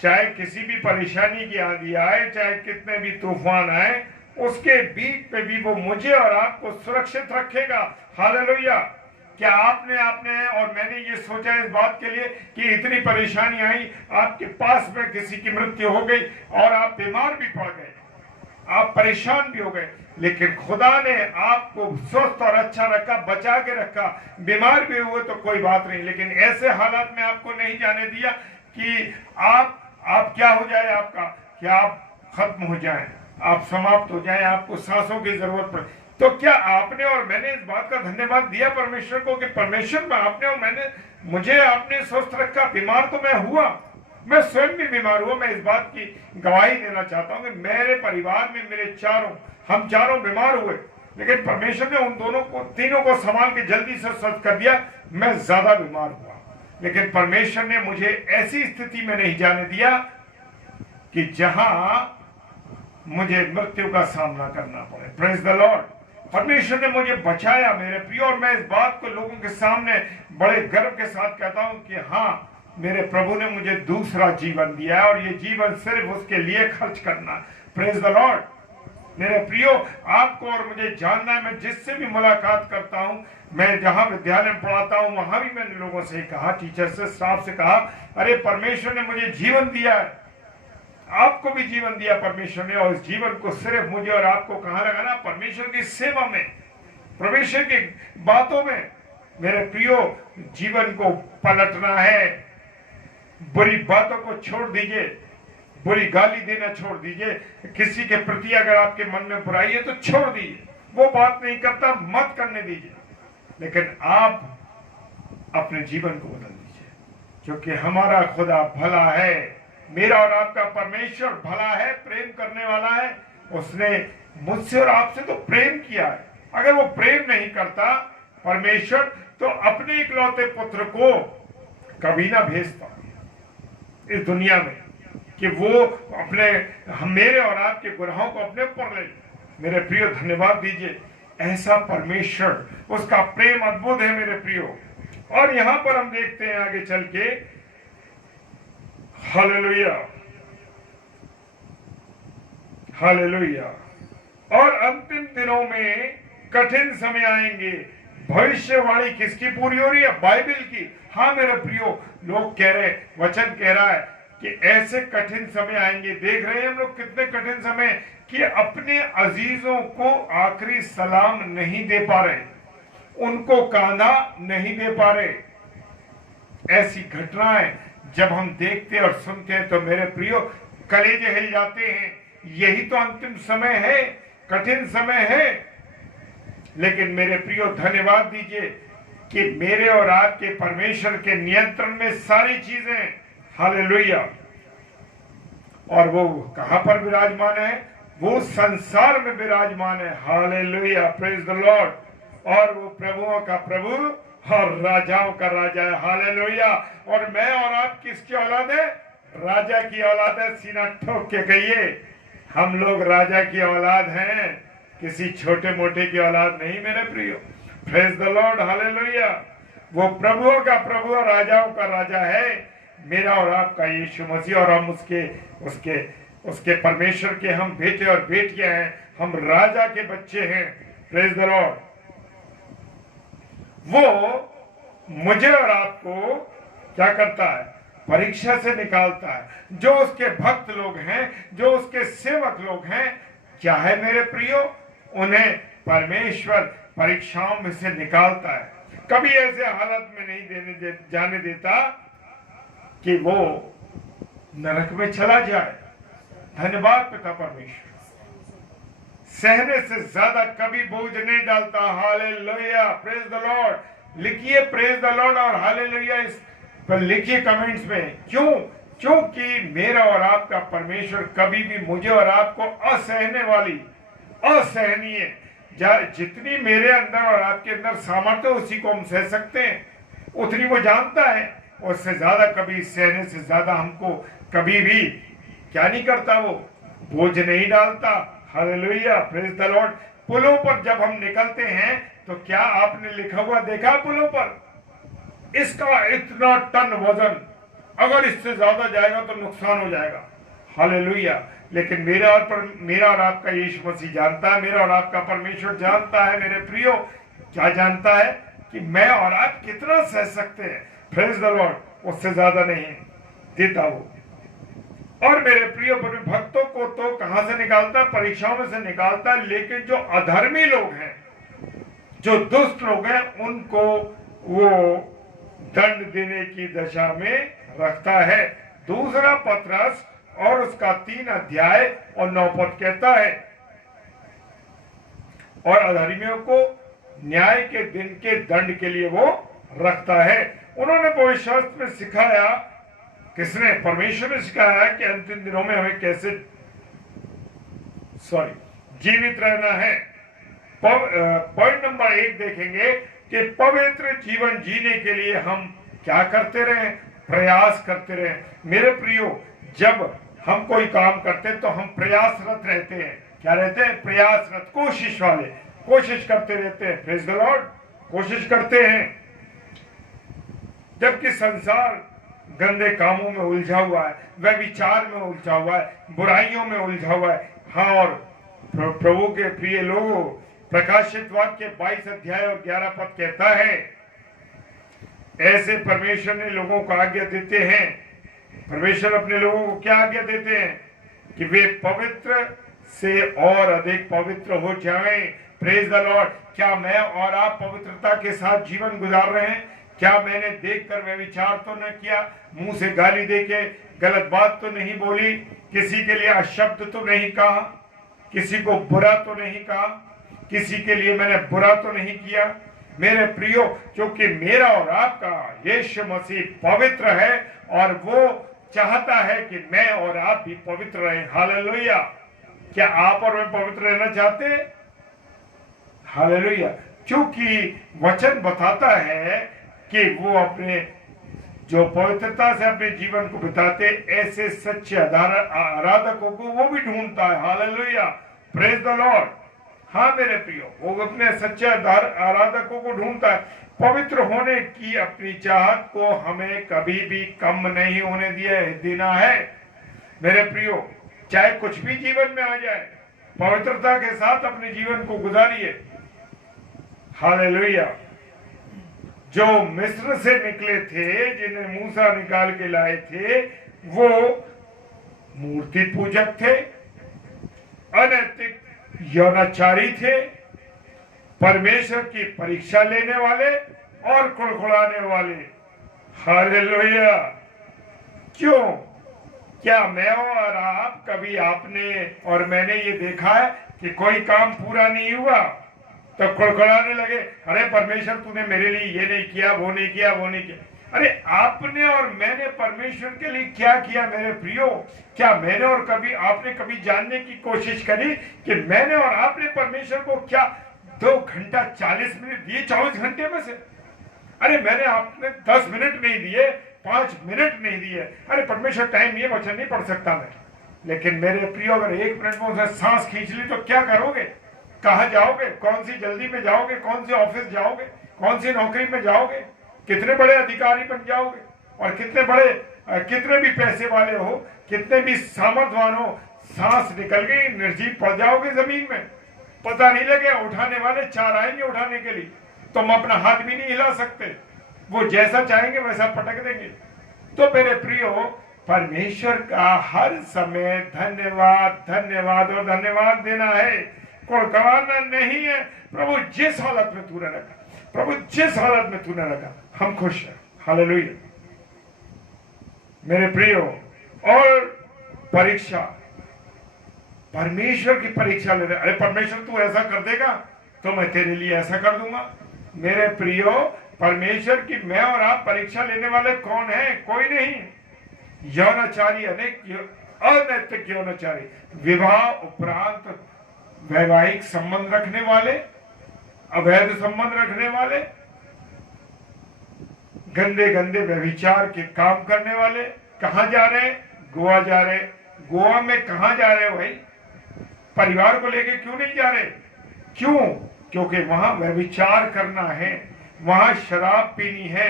चाहे किसी भी परेशानी की आंधी आए, चाहे कितने भी तूफान आए, उसके बीच में भी वो मुझे और आपको सुरक्षित रखेगा। हालेलुया। क्या आपने और मैंने ये सोचा इस बात के लिए कि इतनी परेशानी आई, आपके पास में किसी की मृत्यु हो गई और आप बीमार भी पड़ गए, आप परेशान भी हो गए, लेकिन खुदा ने आपको स्वस्थ और अच्छा रखा, बचा के रखा। बीमार भी हुए तो कोई बात नहीं, लेकिन ऐसे हालात में आपको नहीं जाने दिया कि आप क्या हो जाए, आपका क्या आप खत्म हो जाए, आप समाप्त हो जाए, आपको सांसों की जरूरत पड़े। तो क्या आपने और मैंने इस बात का धन्यवाद दिया परमेश्वर को कि परमेश्वर में आपने और मैंने, मुझे आपने स्वस्थ रखा। बीमार तो मैं हुआ, मैं स्वयं भी बीमार हुआ। मैं इस बात की गवाही देना चाहता हूं कि मेरे परिवार में हम चारों बीमार हुए, लेकिन परमेश्वर ने उन तीनों को संभाल के जल्दी से स्वस्थ कर दिया। मैं ज्यादा बीमार हुआ, लेकिन परमेश्वर ने मुझे ऐसी स्थिति में नहीं जाने दिया कि जहां मुझे मृत्यु का सामना करना पड़े। Praise the Lord. परमेश्वर ने मुझे बचाया मेरे प्रिय, और मैं इस बात को लोगों के सामने बड़े गर्व के साथ कहता हूं कि हाँ, मेरे प्रभु ने मुझे दूसरा जीवन दिया है और ये जीवन सिर्फ उसके लिए खर्च करना। Praise the Lord. मेरे प्रियो, आपको और मुझे जानना है, मैं जिससे भी मुलाकात करता हूं, मैं जहां विद्यालय में पढ़ाता हूं, वहां भी मैंने लोगों से कहा, टीचर से, स्टाफ से कहा, अरे परमेश्वर ने मुझे जीवन दिया है, आपको भी जीवन दिया परमेश्वर ने, और इस जीवन को सिर्फ मुझे और आपको कहां लगाना? परमेश्वर की सेवा में, परमेश्वर की बातों में। मेरे प्रियो, जीवन को पलटना है। बुरी बातों को छोड़ दीजिए, बुरी गाली देना छोड़ दीजिए। किसी के प्रति अगर आपके मन में बुराई है तो छोड़ दीजिए, वो बात नहीं करता, मत करने दीजिए, लेकिन आप अपने जीवन को बदल दीजिए, क्योंकि हमारा खुदा भला है। मेरा और आपका परमेश्वर भला है, प्रेम करने वाला है। उसने मुझसे और आपसे तो प्रेम किया है। अगर वो प्रेम नहीं करता परमेश्वर, तो अपने इकलौते पुत्र को कभी ना भेजता इस दुनिया में कि वो मेरे और आपके गुनाहों को अपने ऊपर ले। मेरे प्रियो, धन्यवाद दीजिए, ऐसा परमेश्वर, उसका प्रेम अद्भुत है मेरे प्रियो। और यहां पर हम देखते हैं आगे चल के, हालेलुया, हालेलुया। और अंतिम दिनों में कठिन समय आएंगे। भविष्यवाणी किसकी पूरी हो रही है? बाइबल की। हाँ मेरे प्रियो, लोग कह रहे, वचन कह रहा है कि ऐसे कठिन समय आएंगे। देख रहे हैं हम लोग कितने कठिन समय, कि अपने अजीजों को आखिरी सलाम नहीं दे पा रहे, उनको कांधा नहीं दे पा रहे। ऐसी घटनाएं जब हम देखते और सुनते हैं तो मेरे प्रियो, कलेजे हिल जाते हैं। यही तो अंतिम समय है, कठिन समय है। लेकिन मेरे प्रियो, धन्यवाद दीजिए कि मेरे और आपके परमेश्वर के नियंत्रण में सारी चीजें। हालेलुया। और वो कहां पर विराजमान है? वो संसार में विराजमान है। Hallelujah, praise the Lord. और वो प्रभुओं का प्रभु और राजाओं का राजा है। हालेलुया। और मैं और आप किसकी औलाद है? राजा की औलाद है। सीना ठोक के कहिए, हम लोग राजा की औलाद हैं, किसी छोटे मोटे की औलाद नहीं मेरे प्रियो। Praise the Lord. हालेलुया। वो प्रभुओं का प्रभु और राजाओं का राजा है, मेरा और आपका यीशु मसीह। और हम उसके परमेश्वर के हम बेटे और बेटियां हैं। हम राजा के बच्चे हैं। Praise the Lord. वो मुझे और आपको क्या करता है? परीक्षा से निकालता है। जो उसके भक्त लोग हैं, जो उसके सेवक लोग हैं, क्या है मेरे प्रियो, उन्हें परमेश्वर परीक्षाओं में से निकालता है। कभी ऐसे हालत में नहीं जाने देता कि वो नरक में चला जाए। धन्यवाद पिता परमेश्वर। सहने से ज्यादा कभी बोझ नहीं डालता। Hallelujah, praise the Lord. लिखिए प्रेज द लॉर्ड और हालेलुया इस पर लिखिए कमेंट्स में। क्यों? क्योंकि मेरा और आपका परमेश्वर कभी भी मुझे और आपको असहने वाली, असहनीय, जितनी मेरे अंदर और आपके अंदर सामर्थ्य उसी को हम सह सकते हैं, उतनी वो जानता है। उससे ज्यादा कभी सहने से ज्यादा हमको कभी भी क्या नहीं करता, वो बोझ नहीं डालता। Hallelujah, praise the Lord. पुलों पर जब हम निकलते हैं तो क्या आपने लिखा हुआ देखा पुलों पर? इसका इतना टन वजन, अगर इससे ज्यादा जाएगा तो नुकसान हो जाएगा। हालेलुया। लेकिन मेरा और आपका यीशु मसीह जानता है, मेरा और आपका परमेश्वर जानता है मेरे प्रियो। क्या जानता है? कि मैं और आप कितना सह सकते हैं। Praise the Lord. उससे ज्यादा नहीं देता वो। और मेरे प्रियो भक्तों को तो कहां से निकालता है? परीक्षाओं में से निकालता है। लेकिन जो अधर्मी लोग हैं, जो दुष्ट लोग हैं, उनको वो दंड देने की दशा में रखता है। दूसरा पतरस और उसका 3 अध्याय और 9 पद कहता है, और अधर्मियों को न्याय के दिन के दंड के लिए वो रखता है। उन्होंने पवित्र शास्त्र में सिखाया, किसने? परमेश्वर ने सिखाया कि अंतिम दिनों में हमें कैसे जीवित रहना है। पॉइंट नंबर 1 देखेंगे कि पवित्र जीवन जीने के लिए हम क्या करते रहे? प्रयास करते रहे। मेरे प्रियो, जब हम कोई काम करते हैं तो हम प्रयासरत रहते हैं। क्या रहते हैं? प्रयासरत, कोशिश वाले, कोशिश करते रहते हैं। Praise the Lord. कोशिश करते हैं। जबकि संसार गंदे कामों में उलझा हुआ है, वह विचार में उलझा हुआ है, बुराइयों में उलझा हुआ है। हाँ, और प्रभु के प्रिय लोगों, प्रकाशित वाक्य 22 अध्याय और 11 पद कहता है, ऐसे परमेश्वर ने लोगों को आज्ञा देते हैं। परमेश्वर अपने लोगों को क्या आज्ञा देते हैं? कि वे पवित्र से और अधिक पवित्र हो जाएं। Praise the Lord. क्या मैं और आप पवित्रता के साथ जीवन गुजार रहे हैं? क्या मैंने देखकर वे विचार तो न किया, मुंह से गाली देके गलत बात तो नहीं बोली, किसी के लिए अशब्द तो नहीं कहा, किसी को बुरा तो नहीं कहा, किसी के लिए मैंने बुरा तो नहीं किया? मेरे प्रियो, क्योंकि मेरा और आपका यीशु मसीह पवित्र है और वो चाहता है कि मैं और आप भी पवित्र रहें। हालेलुया। क्या आप और मैं पवित्र रहना चाहते हैं? हालेलुया। क्योंकि वचन बताता है कि वो अपने जो पवित्रता से अपने जीवन को बिताते, ऐसे सच्चे आराधकों को वो भी ढूंढता है। Hallelujah, praise the Lord. हाँ मेरे प्रियो, वो अपने सच्चे आराधकों को ढूंढता है। पवित्र होने की अपनी चाहत को हमें कभी भी कम नहीं होने देना है। मेरे प्रियो, चाहे कुछ भी जीवन में आ जाए, पवित्रता के साथ अपने जीवन को गुजारिए। हालेलुया। जो मिस्र से निकले थे, जिन्हें मूसा निकाल के लाए थे, वो मूर्ति पूजक थे, अनैतिक यौनाचारी थे, परमेश्वर की परीक्षा लेने वाले और कुड़कुड़ाने वाले। हालेलुया। क्यों? क्या मैं और आप कभी आपने और मैंने ये देखा है कि कोई काम पूरा नहीं हुआ तो कुड़कुड़ाने लगे, अरे परमेश्वर तूने मेरे लिए ये नहीं किया, वो नहीं किया, वो नहीं किया? अरे आपने और मैंने परमेश्वर के लिए क्या किया मेरे प्रियो? क्या मैंने और आपने कभी जानने की कोशिश करी कि मैंने और आपने परमेश्वर को क्या 2 घंटा 40 मिनट दिए 24 घंटे में से? अरे मैंने आपने 10 मिनट नहीं दिए, 5 मिनट नहीं दिए। अरे परमेश्वर टाइम ये वचन नहीं पढ़ सकता मैं। लेकिन मेरे प्रियो, अगर 1 मिनट में उसे सांस खींच ली तो क्या करोगे? कहाँ जाओगे? कौन सी जल्दी में जाओगे? कौन सी ऑफिस जाओगे? कौन सी नौकरी में जाओगे? कितने बड़े अधिकारी बन जाओगे? और कितने भी पैसे वाले हो, कितने भी सामर्थवान हो, सांस निकल गई, निर्जीव पड़ जाओगे जमीन में, पता नहीं लगे, उठाने वाले 4 आएंगे उठाने के लिए, तुम अपना हाथ भी नहीं हिला सकते, वो जैसा चाहेंगे वैसा पटक देंगे। तो मेरे प्रियो, परमेश्वर का हर समय धन्यवाद धन्यवाद और धन्यवाद देना है, कुड़कवाना नहीं है। प्रभु जिस हालत में तूने रखा, प्रभु जिस हालत में तूने रखा, हम खुश हैं। हालेलुया मेरे प्रियो। और परीक्षा, परमेश्वर की परीक्षा ले रहे, अरे परमेश्वर तू ऐसा कर देगा तो मैं तेरे लिए ऐसा कर दूंगा। मेरे प्रियो, परमेश्वर की मैं और आप परीक्षा लेने वाले कौन है? कोई नहीं। यौनाचारी, अनैतिक यौनाचारी, विवाह उपरांत वैवाहिक संबंध रखने वाले, अवैध संबंध रखने वाले, गंदे गंदे व्यभिचार के काम करने वाले, कहां जा रहे हैं? गोवा जा रहे। गोवा में कहां जा रहे हो भाई? परिवार को लेके क्यों नहीं जा रहे? क्यों? क्योंकि वहां व्यभिचार करना है, वहां शराब पीनी है,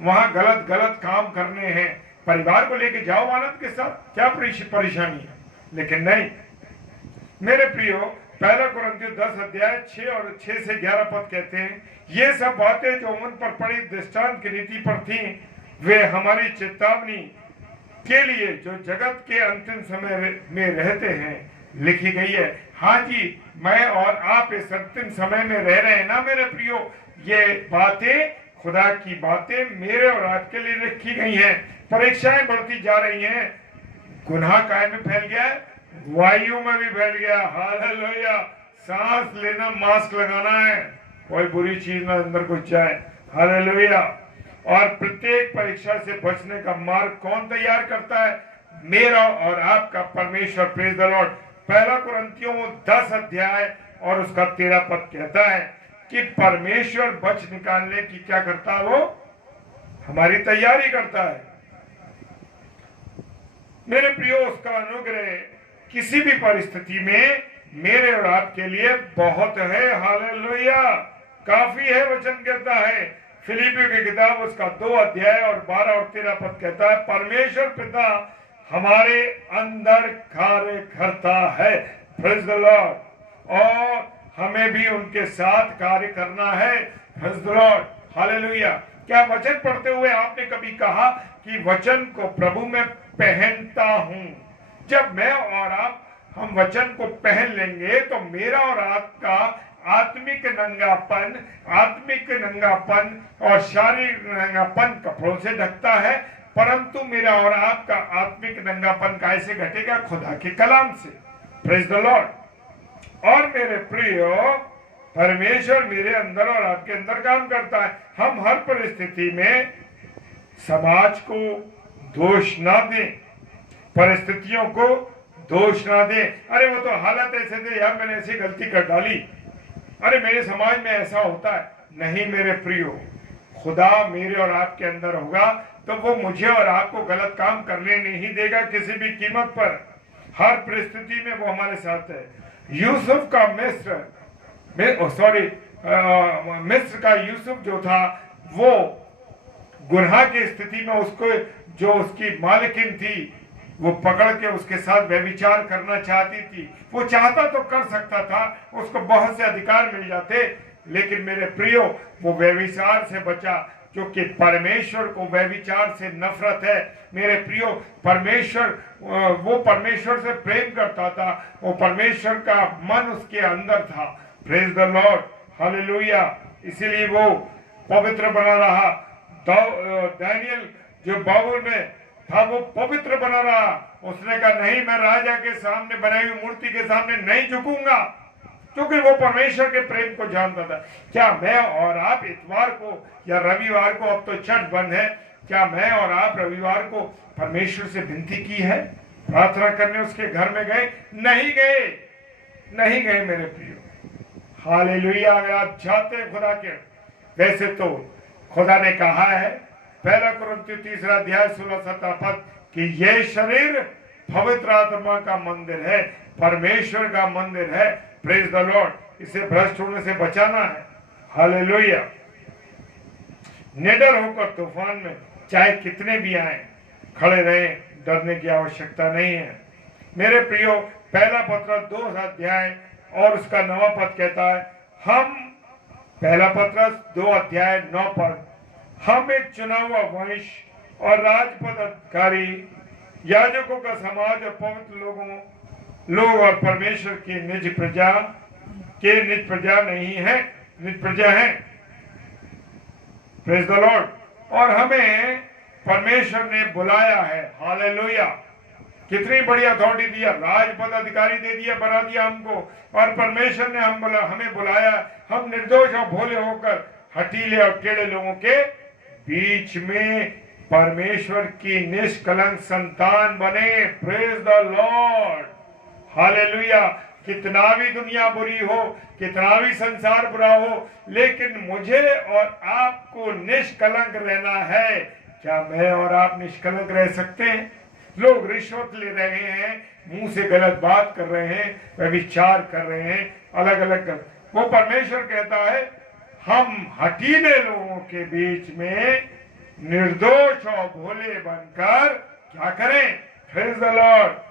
वहां गलत गलत काम करने हैं। परिवार को लेके जाओ आनंद के साथ, क्या परेशानी है? लेकिन नहीं मेरे प्रियो, 1 कुरिन्थियों 10 अध्याय 6 और 6 से 11 पद कहते हैं, ये सब बातें जो उन पर पड़ी दृष्टांत की रीति पर थी, वे हमारी चेतावनी के लिए जो जगत के अंतिम समय में रहते हैं लिखी गई है। हाँ जी, मैं और आप इस अंतिम समय में रह रहे हैं ना मेरे प्रियो। ये बातें, खुदा की बातें मेरे और आपके लिए लिखी गई हैं। परीक्षाएं बढ़ती जा रही हैं, गुनाह काय में फैल गया है, वायु में भी फैल गया। हालेलुया। सांस लेना मास्क लगाना है, कोई बुरी चीज ना अंदर घुस जाए। हालेलुया। और प्रत्येक परीक्षा से बचने का मार्ग कौन तैयार करता है? मेरा और आपका परमेश्वर। Praise the Lord. 1 कुरिन्थियों 10 अध्याय और उसका 13 पद कहता है कि परमेश्वर बच निकालने की क्या करता है? वो हमारी तैयारी करता है। मेरे प्रियो, उसका अनुग्रह किसी भी परिस्थिति में मेरे और आपके लिए बहुत है। हालेलुया। काफी है। वचन कहता है फिलिपियों की किताब उसका 2 अध्याय और 12 और 13 पद कहता है, परमेश्वर पिता हमारे अंदर कार्य करता है। Praise the Lord. और हमें भी उनके साथ कार्य करना है। Praise the Lord. हालेलुया। क्या वचन पढ़ते हुए आपने कभी कहा कि वचन को प्रभु में पहनता हूं? जब मैं और आप हम वचन को पहन लेंगे तो मेरा और आपका आत्मिक नंगापन और शारीरिक नंगापन कपड़ों से ढकता है, परंतु मेरा और आपका आत्मिक नंगापन कैसे घटेगा? खुदा के कलाम से। Praise the Lord. और मेरे प्रियो, परमेश्वर मेरे अंदर और आपके अंदर काम करता है। हम हर परिस्थिति में समाज को दोष ना दें, परिस्थितियों को दोष ना दें। अरे वो तो हालत ऐसे थे यार, मैंने ऐसी गलती कर डाली, अरे मेरे समाज में ऐसा होता है। नहीं मेरे प्रियो, खुदा मेरे और आपके अंदर होगा तो वो मुझे और आपको गलत काम करने नहीं देगा किसी भी कीमत पर। हर परिस्थिति में वो हमारे साथ है। यूसुफ का मिस्र का यूसुफ जो था, वो गुनाह की स्थिति में उसको, जो उसकी मालिकिन थी, वो पकड़ के उसके साथ व्यभिचार करना चाहती थी। वो चाहता तो कर सकता था, उसको बहुत से अधिकार मिल जाते, लेकिन मेरे प्रियो वो व्यभिचार से बचा, क्योंकि परमेश्वर को व्यभिचार से नफरत है। मेरे प्रियो, वो परमेश्वर से प्रेम करता था, वो परमेश्वर का मन उसके अंदर था। Praise the Lord. हालेलुया। इसीलिए वो पवित्र बना रहा। दानियल जो बाबुल में था, वो पवित्र बना रहा। उसने कहा नहीं, मैं राजा के सामने बनाई हुई मूर्ति के सामने नहीं झुकूंगा, क्योंकि वो परमेश्वर के प्रेम को जानता था। क्या मैं और आप इतवार को या रविवार को, अब तो चर्च बंद है, क्या मैं और आप रविवार को परमेश्वर से विनती की है, प्रार्थना करने उसके घर में गए? नहीं गए मेरे प्रियो। हालेलुया। अगर आप चाहते हैं खुदा के, वैसे तो खुदा ने कहा है 1 कुरिन्थियों 3 अध्याय 16-17 पद कि ये शरीर पवित्र आत्मा का मंदिर है, परमेश्वर का मंदिर है। Praise the Lord. इसे भ्रष्ट होने से बचाना है। हालेलुया। निडर होकर तूफान में चाहे कितने भी आए खड़े रहें, डरने की आवश्यकता नहीं है। मेरे प्रियो, पहला पत्रस 2 अध्याय और उसका 9वां पद कहता है, हम, पहला पत्रस 2 अध्याय 9 पद, हम एक चुना हुआ वंश और राजपद अधिकारी, याजकों का समाज और पवित्र लोग और परमेश्वर की निज प्रजा नहीं है, निज प्रजा है। Praise the Lord. और हमें परमेश्वर ने बुलाया है, हालेलुया। कितनी बड़ी अथॉरिटी दिया, राजपद अधिकारी दे दिया, बना दिया हमको। और परमेश्वर ने हमें बुलाया, हम निर्दोष और भोले होकर हठीले और टेढ़े लोगों के बीच में परमेश्वर की निष्कलंक संतान बने। Praise the Lord, hallelujah. कितना भी दुनिया बुरी हो, कितना भी संसार बुरा हो, लेकिन मुझे और आपको निष्कलंक रहना है। क्या मैं और आप निष्कलंक रह सकते हैं? लोग रिश्वत ले रहे हैं, मुंह से गलत बात कर रहे हैं, व्यभिचार कर रहे हैं, अलग अलग कर। वो परमेश्वर कहता है, हम हठीले लोगों के बीच में निर्दोष और भोले बनकर क्या करें? Praise the Lord.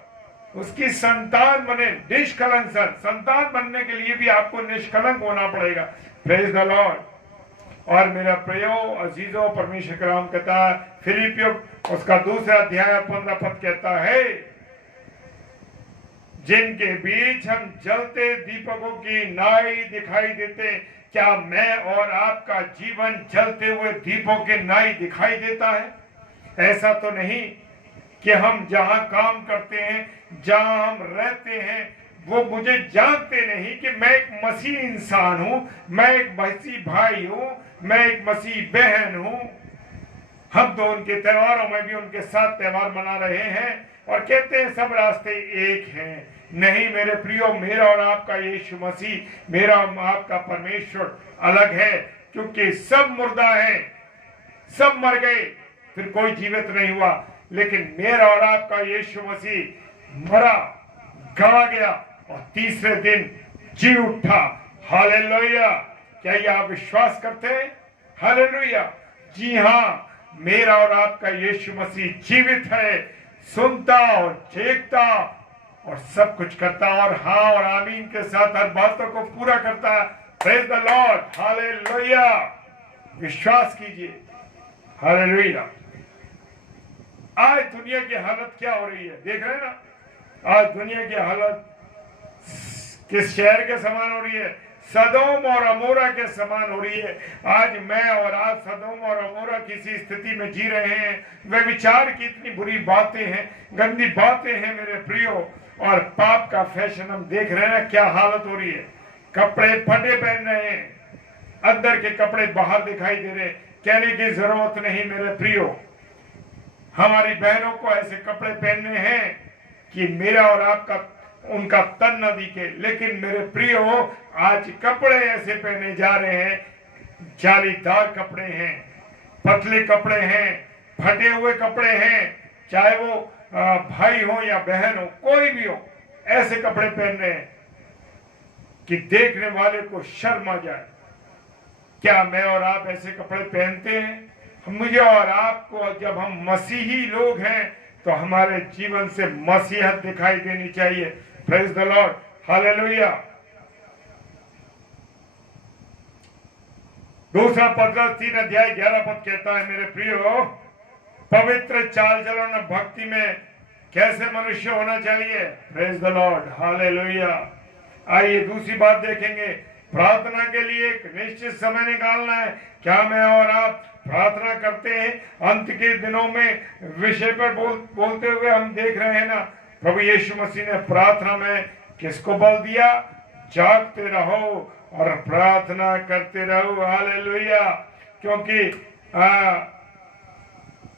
उसकी संतान बने, निष्कलंक संतान बनने के लिए भी आपको निष्कलंक होना पड़ेगा। Praise the Lord. और मेरा प्रियो अजीजों, परमेश्वर का नाम कहता है, फिलिपियों उसका 2 अध्याय 15 पद कहता है, जिनके बीच हम जलते दीपकों की नाई दिखाई देते। क्या मैं और आपका जीवन जलते हुए दीपों के नाई दिखाई देता है? ऐसा तो नहीं कि हम जहां काम करते हैं, जहां हम रहते हैं, वो मुझे जानते नहीं कि मैं एक मसीह इंसान हूं, मैं एक मसीह भाई हूं, मैं एक मसीह बहन हूं। हम तो उनके त्योहारों में भी उनके साथ त्योहार मना रहे हैं और कहते हैं सब रास्ते एक हैं। नहीं मेरे प्रियो, मेरा और आपका यीशु मसीह, मेरा आपका परमेश्वर अलग है, क्योंकि सब मुर्दा है, सब मर गए, फिर कोई जीवित नहीं हुआ। लेकिन मेरा और आपका यीशु मसीह मरा, गवा गया और तीसरे दिन जी उठा। हालेलुया। क्या ये आप विश्वास करते हैं? हालेलुया। जी हाँ, मेरा और आपका यीशु मसीह जीवित है, सुनता और देखता और सब कुछ करता और हाँ और आमीन के साथ हर बातों को पूरा करता है। Praise the Lord, hallelujah. विश्वास कीजिए, हालेलुया। आज दुनिया की हालत क्या हो रही है, देख रहे हैं ना? आज दुनिया की हालत किस शहर के समान हो रही है? सदोम और अमोरा के समान हो रही है। आज मैं और आप सदोम और अमोरा किसी स्थिति में जी रहे हैं। वे विचार की इतनी बुरी बातें हैं, गंदी बातें हैं मेरे प्रियो, और पाप का फैशन हम देख रहे हैं क्या हालत हो रही है। कपड़े फटे पहन रहे हैं, अंदर के कपड़े बाहर दिखाई दे रहे। कहने की जरूरत नहीं मेरे प्रियो, हमारी बहनों को ऐसे कपड़े पहनने हैं कि मेरा और आपका उनका तन न दिखे। लेकिन मेरे प्रियो, आज कपड़े ऐसे पहने जा रहे हैं, जालीदार कपड़े हैं, पतले कपड़े हैं, फटे हुए कपड़े हैं, चाहे वो भाई हो या बहन हो, कोई भी हो, ऐसे कपड़े पहन रहे हैं कि देखने वाले को शर्म आ जाए। क्या मैं और आप ऐसे कपड़े पहनते हैं? मुझे और आपको, जब हम मसीही लोग हैं तो हमारे जीवन से मसीहत दिखाई देनी चाहिए। Praise the Lord, hallelujah. दूसरा पत्रस 3 अध्याय 11 पद कहता है, मेरे प्रियो, पवित्र चाल चलन भक्ति में कैसे मनुष्य होना चाहिए। Praise the Lord, hallelujah. आइए दूसरी बात देखेंगे, प्रार्थना के लिए एक निश्चित समय निकालना है। क्या मैं और आप प्रार्थना करते हैं? अंत के दिनों में विषय पर बोलते हुए हम देख रहे हैं ना, प्रभु यीशु मसीह ने प्रार्थना में किसको बल दिया? जागते रहो और प्रार्थना करते रहो। हालेलुया। क्योंकि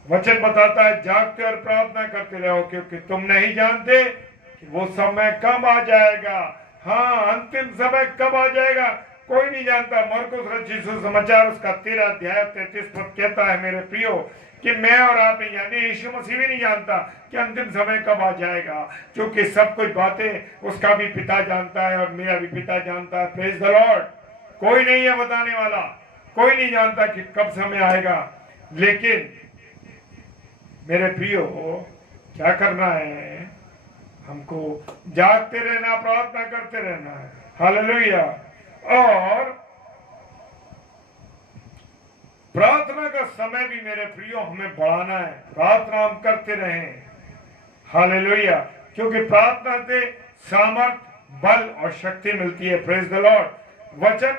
वचन बताता है जागते और प्रार्थना करते रहो, क्योंकि तुम नहीं जानते कि वो समय कब आ जाएगा। हाँ, अंतिम समय कब आ जाएगा कोई नहीं जानता। मरकुस रचित सुसमाचार उसका 13 अध्याय 33 पद कहता है, मेरे प्रियो, कि मैं और आप यानी यीशु मसीह भी नहीं जानता कि अंतिम समय कब आ जाएगा, क्योंकि सब कुछ बातें उसका भी पिता जानता है और मेरा भी पिता जानता है। Praise the Lord. कोई नहीं है बताने वाला, कोई नहीं जानता कि कब समय आएगा। लेकिन मेरे प्रियो, क्या करना है? हमको जागते रहना, प्रार्थना करते रहना है। हालेलुया। और प्रार्थना का समय भी मेरे प्रियो हमें बढ़ाना है, प्रार्थना हम करते रहें। हालेलुया। क्योंकि प्रार्थना से सामर्थ, बल और शक्ति मिलती है। Praise the Lord. वचन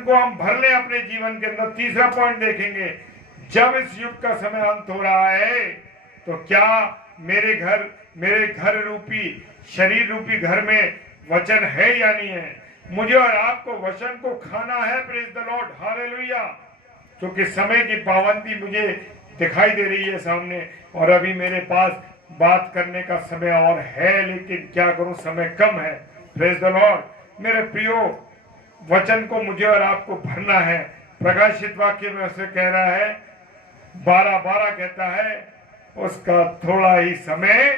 को हम भर लें अपने जीवन के अंदर। तीसरा पॉइंट देखेंगे, जब इस युग का समय अंत हो रहा है तो क्या मेरे घर रूपी, शरीर रूपी घर में वचन है या नहीं है? मुझे और आपको वचन को खाना है। Praise the Lord. हालेलुया। क्योंकि समय की पाबंदी मुझे दिखाई दे रही है सामने, और अभी मेरे पास बात करने का समय और है, लेकिन क्या करूं, समय कम है। Praise the Lord. मेरे प्रियो, वचन को मुझे और आपको भरना है। प्रकाशित वाक्य में से कह रहा है, 12:12 कहता है उसका थोड़ा ही समय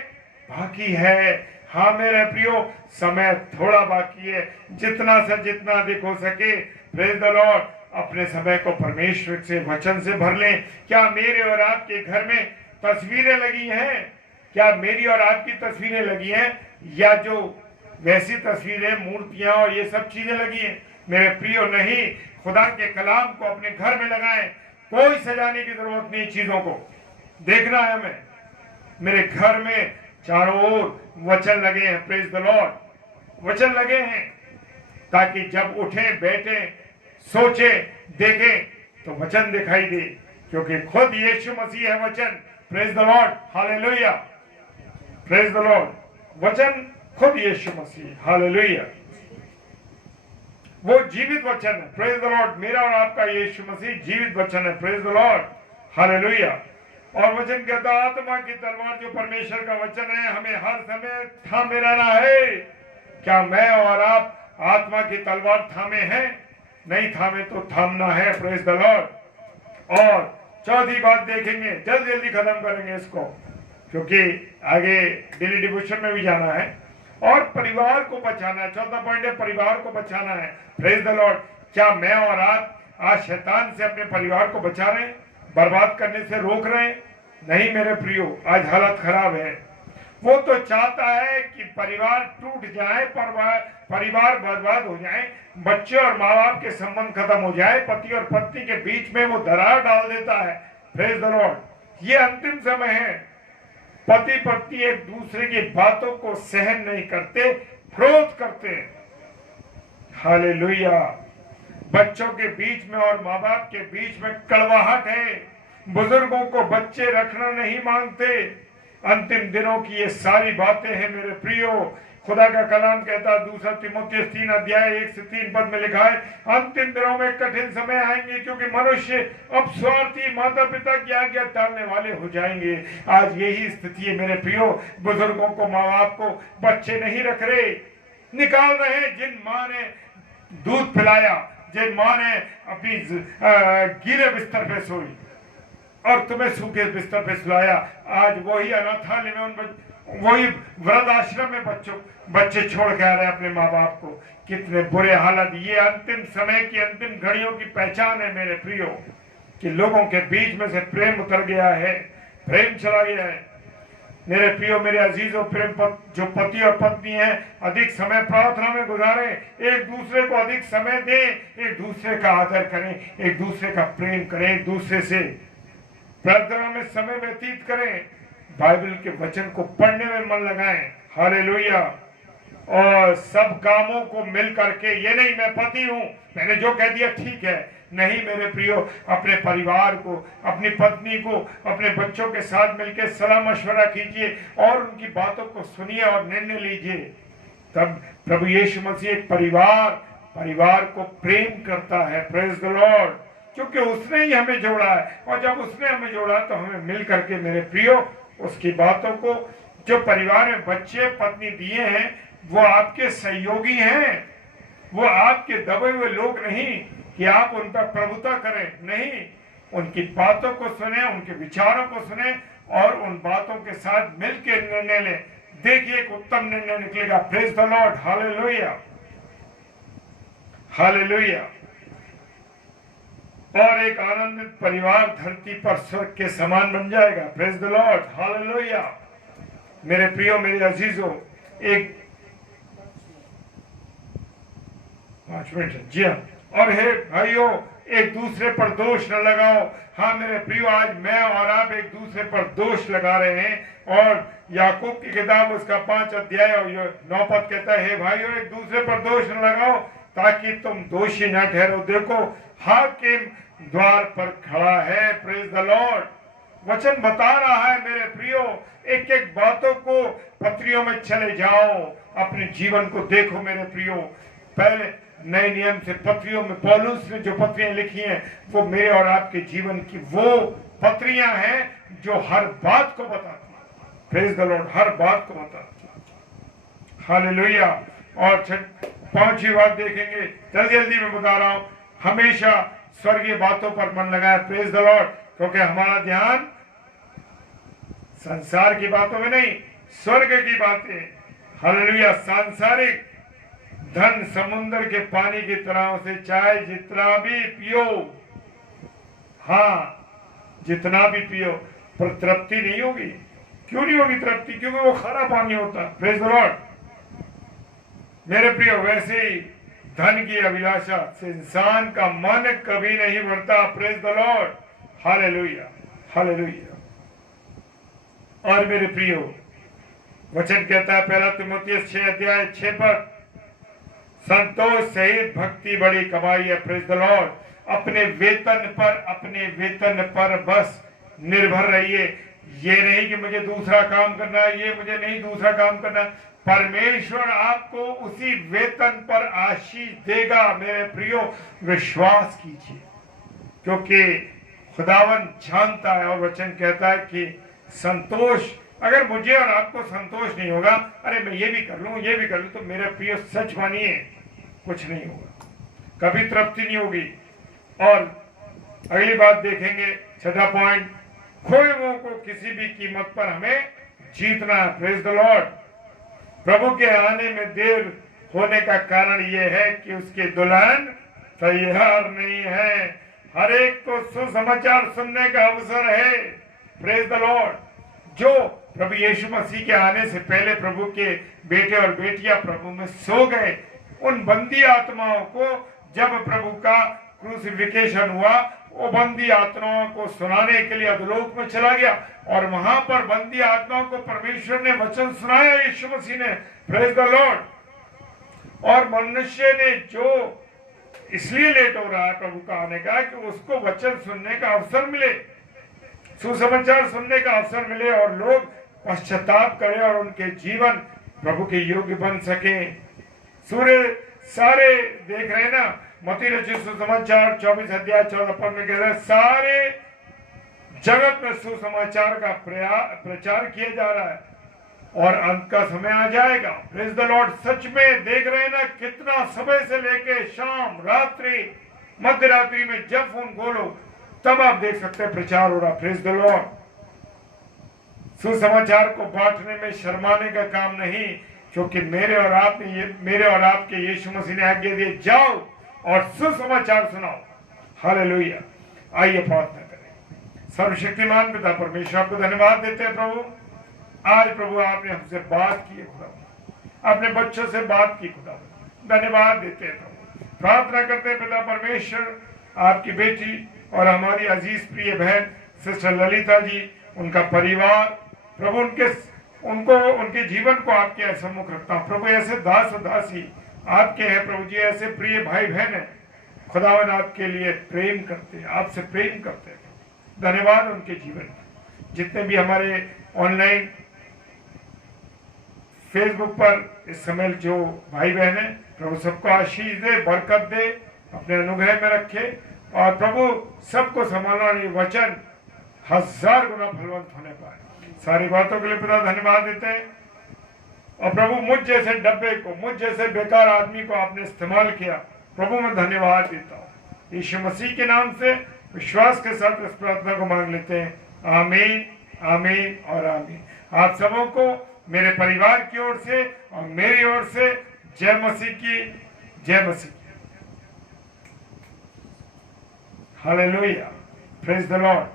बाकी है। हाँ मेरे प्रियो, समय थोड़ा बाकी है। जितना से जितना अधिक हो सके, प्रेज द लॉर्ड, अपने समय को परमेश्वर से, वचन से भर लें। क्या मेरे और आपके घर में तस्वीरें लगी हैं? क्या मेरी और आपकी तस्वीरें लगी हैं, या जो वैसी तस्वीरें, मूर्तियां और ये सब चीजें लगी हैं? मेरे प्रियो नहीं, खुदा के कलाम को अपने घर में लगाएं। कोई सजाने की जरूरत नहीं चीजों को। देखना है हमें, मेरे घर में चारों ओर वचन लगे हैं। Praise the Lord. वचन लगे हैं ताकि जब उठे, बैठे, सोचे, देखें तो वचन दिखाई दे, क्योंकि खुद यीशु मसीह है वचन। Praise the Lord. Hallelujah. Praise the Lord. वचन खुद यीशु मसीह। हालेलुया। वो जीवित वचन है। Praise the Lord. मेरा और आपका यीशु मसीह जीवित वचन है। Praise the Lord. हालेलुया। और वचन कहता, आत्मा की तलवार जो परमेश्वर का वचन है, हमें हर समय थामे रहना है। क्या मैं और आप आत्मा की तलवार थामे हैं? नहीं थामे तो थामना है। Praise the Lord. और चौथी बात देखेंगे, जल्दी जल्दी खत्म करेंगे इसको, क्योंकि आगे डेली डिवोशन में भी जाना है और परिवार को बचाना है। चौथा पॉइंट है, परिवार को बचाना है। Praise the Lord. क्या मैं और आप आज शैतान से अपने परिवार को बचा रहे हैं, बर्बाद करने से रोक रहे हैं? नहीं मेरे प्रियो, आज हालत खराब है। वो तो चाहता है कि परिवार टूट जाए, परिवार बर्बाद हो जाए, बच्चे और माँ बाप के संबंध खत्म हो जाए, पति और पत्नी के बीच में वो दरार डाल देता है। Praise the Lord. ये अंतिम समय है। पति पत्नी एक दूसरे की बातों को सहन नहीं करते, क्रोध करते हैं। हालेलुया। बच्चों के बीच में और माँ बाप के बीच में कड़वाहट है। बुजुर्गों को बच्चे रखना नहीं मांगते। अंतिम दिनों की ये सारी बातें हैं मेरे प्रियो। खुदा का कलाम कहता है, 2 तीमुथियुस 3:1-3 में लिखा है, अंतिम दिनों में कठिन समय आएंगे, क्योंकि मनुष्य अब स्वार्थी, माता पिता की आज्ञा टालने वाले हो जाएंगे। आज यही स्थिति है मेरे प्रियो। बुजुर्गों को, माँ बाप को बच्चे नहीं रख रहे, निकाल रहे। जिन माँ ने दूध पिलाया, जिन माँ ने अपनी गीले बिस्तर पे सोई और तुम्हें सूखे बिस्तर पे सुलाया, आज वही अनाथालय में, वही वृद्ध आश्रम में बच्चे छोड़ के आ रहे हैं अपने माँ बाप को। कितने बुरे हालत। ये अंतिम समय की, अंतिम घड़ियों की पहचान है मेरे प्रियो, कि लोगों के बीच में से प्रेम उतर गया है, प्रेम चला गया है। मेरे प्रियो, मेरे अजीजों, प्रेम जो पति और पत्नी है, अधिक समय प्रार्थना में गुजारें, एक दूसरे को अधिक समय दें, एक दूसरे का आदर करें, एक दूसरे का प्रेम करें, एक दूसरे से प्रार्थना में समय व्यतीत करें, बाइबल के वचन को पढ़ने में मन लगाएं। हालेलुया। और सब कामों को मिल करके, ये नहीं मैं पति हूं, मैंने जो कह दिया ठीक है, नहीं मेरे प्रियो, अपने परिवार को, अपनी पत्नी को, अपने बच्चों के साथ मिलकर सलाह मशवरा कीजिए और उनकी बातों को सुनिए और निर्णय लीजिए। तब प्रभु यीशु मसीह एक परिवार को प्रेम करता है। Praise the Lord. क्योंकि उसने ही हमें जोड़ा है, और जब उसने हमें जोड़ा तो हमें मिल करके मेरे प्रियो उसकी बातों को, जो परिवार में बच्चे पत्नी दिए हैं, वो आपके सहयोगी हैं, वो आपके दबे हुए लोग नहीं कि आप उन पर प्रभुता करें। नहीं, उनकी बातों को सुने, उनके विचारों को सुने और उन बातों के साथ मिलकर निर्णय लें। देखिए एक उत्तम निर्णय निकलेगा। Praise the Lord. Hallelujah. Hallelujah. और एक आनंदित परिवार धरती पर स्वर्ग के समान बन जाएगा। Praise the Lord. हालेलुया। मेरे प्रियो, मेरे अजीजों, एक 5 मिनट है जी हाँ। और हे भाइयों, एक दूसरे पर दोष न लगाओ। हाँ मेरे प्रियो, आज मैं और आप एक दूसरे पर दोष लगा रहे हैं। और याकूब की किताब उसका 5 अध्याय और 9 पद कहता है, हे भाइयों, एक दूसरे पर दोष न लगाओ ताकि तुम दोषी न ठहरो। देखो, हाकिम द्वार पर खड़ा है। Praise the Lord. वचन बता रहा है मेरे प्रियो, एक एक बातों को पत्रियों में चले जाओ, अपने जीवन को देखो मेरे प्रियो। पहले नए नियम से पत्रियों में पौलुस ने जो पत्रियां लिखी हैं, वो मेरे और आपके जीवन की वो पत्रियां हैं जो हर बात को बताती हैं। प्रेज द लॉर्ड, हर बात को बताती हैं। हालेलुया। और 5वीं बात देखेंगे, जल्दी जल्दी में बता रहा हूं, हमेशा स्वर्गीय बातों पर मन लगाए। Praise the Lord. क्योंकि हमारा ध्यान संसार की बातों में नहीं, स्वर्ग की बातें। हालेलुया। सांसारिक धन समुद्र के पानी की तरह से चाहे जितना भी पियो, हाँ जितना भी पियो, पर तृप्ति नहीं होगी। क्यों नहीं होगी तृप्ति? क्योंकि वो खारा पानी होता है। Praise the Lord. मेरे प्रियो, वैसे ही धन की अभिलाषा से इंसान का मन कभी नहीं भरता। Praise the Lord. Hallelujah, hallelujah. और मेरे प्रियो, वचन कहता है 1 तीमुथियुस 6 अध्याय 6 पर, संतोष सहित भक्ति बड़ी कमाई है। Praise the Lord. अपने वेतन पर बस निर्भर रहिए। ये नहीं कि मुझे दूसरा काम करना है, ये मुझे नहीं दूसरा काम करना। परमेश्वर आपको उसी वेतन पर आशीष देगा। मेरे प्रियो, विश्वास कीजिए, क्योंकि खुदावन जानता है। और वचन कहता है कि संतोष, अगर मुझे और आपको संतोष नहीं होगा, अरे मैं ये भी कर लूं, ये भी कर लूं, तो मेरे प्रियो सच मानिए कुछ नहीं होगा, कभी तृप्ति नहीं होगी। और अगली बात देखेंगे, 6वां पॉइंट, खोए हुओं को किसी भी कीमत पर हमें जीतना है। Praise the lord. प्रभु के आने में देर होने का कारण यह है कि उसके दुल्हन तैयार नहीं है। हर एक को सुसमाचार सुनने का अवसर है। Praise the Lord. जो प्रभु यीशु मसीह के आने से पहले प्रभु के बेटे और बेटियां प्रभु में सो गए, उन बंदी आत्माओं को जब प्रभु का क्रूसिफिकेशन हुआ, वो बंदी आत्माओं को सुनाने के लिए अधोलोक में चला गया। और वहां पर बंदी आत्माओं को परमेश्वर ने वचन सुनाया, यीशु मसीह ने। Praise the Lord. और मनुष्य ने जो इसलिए लेट हो रहा है प्रभु का आने का, कि उसको वचन सुनने का अवसर मिले, सुसमाचार सुनने का अवसर मिले, और लोग पश्चाताप करें और उनके जीवन प्रभु के योग्य बन सके। सूर्य सारे देख रहे हैं ना, मत्ती रचित सुसमाचार 24 अध्याय 14 पद में कह रहे हैं, सारे जगत में सुसमाचार का प्रचार किया जा रहा है और अंत का समय आ जाएगा। Praise the Lord. सच में देख रहे हैं ना, कितना सुबह से लेके शाम, रात्रि, मध्य रात्रि में जब फोन खोलो तब आप देख सकते हैं प्रचार हो रहा। Praise the Lord. सुसमाचार को बांटने में शर्माने का काम नहीं, क्योंकि मेरे और आपके यीशु मसीह ने आज्ञा दी, जाओ और सुसमाचार सुनाओ। हालेलुया। आइए प्रार्थना करें। सर्वशक्तिमान पिता परमेश्वर, आपको धन्यवाद देते हैं प्रभु। आज प्रभु आपने हमसे बात की है खुदा, अपने बच्चों से बात की खुदा, धन्यवाद देते हैं प्रभु। प्रार्थना करते हैं पिता परमेश्वर, आपकी बेटी और हमारी अजीज प्रिय बहन सिस्टर ललिता जी, उनका परिवार प्रभु, उनके जीवन को आपके सम्मुख रखता हूँ प्रभु। ऐसे दास और दासी आपके हैं प्रभु जी, ऐसे प्रिय भाई बहन है खुदावन, आपके लिए प्रेम करते हैं, आपसे प्रेम करते हैं। धन्यवाद उनके जीवन। जितने भी हमारे ऑनलाइन फेसबुक पर इस समय जो भाई बहन है प्रभु, सबको आशीष दे, बरकत दे, अपने अनुग्रह में रखे, और प्रभु सबको संभालना, ये वचन 1000 गुना फलवंत होने पाए। सारी बातों के लिए पिता धन्यवाद देते हैं। और प्रभु, मुझ जैसे डब्बे को, मुझ जैसे बेकार आदमी को आपने इस्तेमाल किया प्रभु, मैं धन्यवाद देता हूँ। यीशु मसीह के नाम से विश्वास के साथ इस प्रार्थना को मांग लेते हैं। आमीन, आमीन और आमीन। आप सबों को मेरे परिवार की ओर से और मेरी ओर से जय मसीह की, जय मसीह की। हालेलुया। Praise the Lord.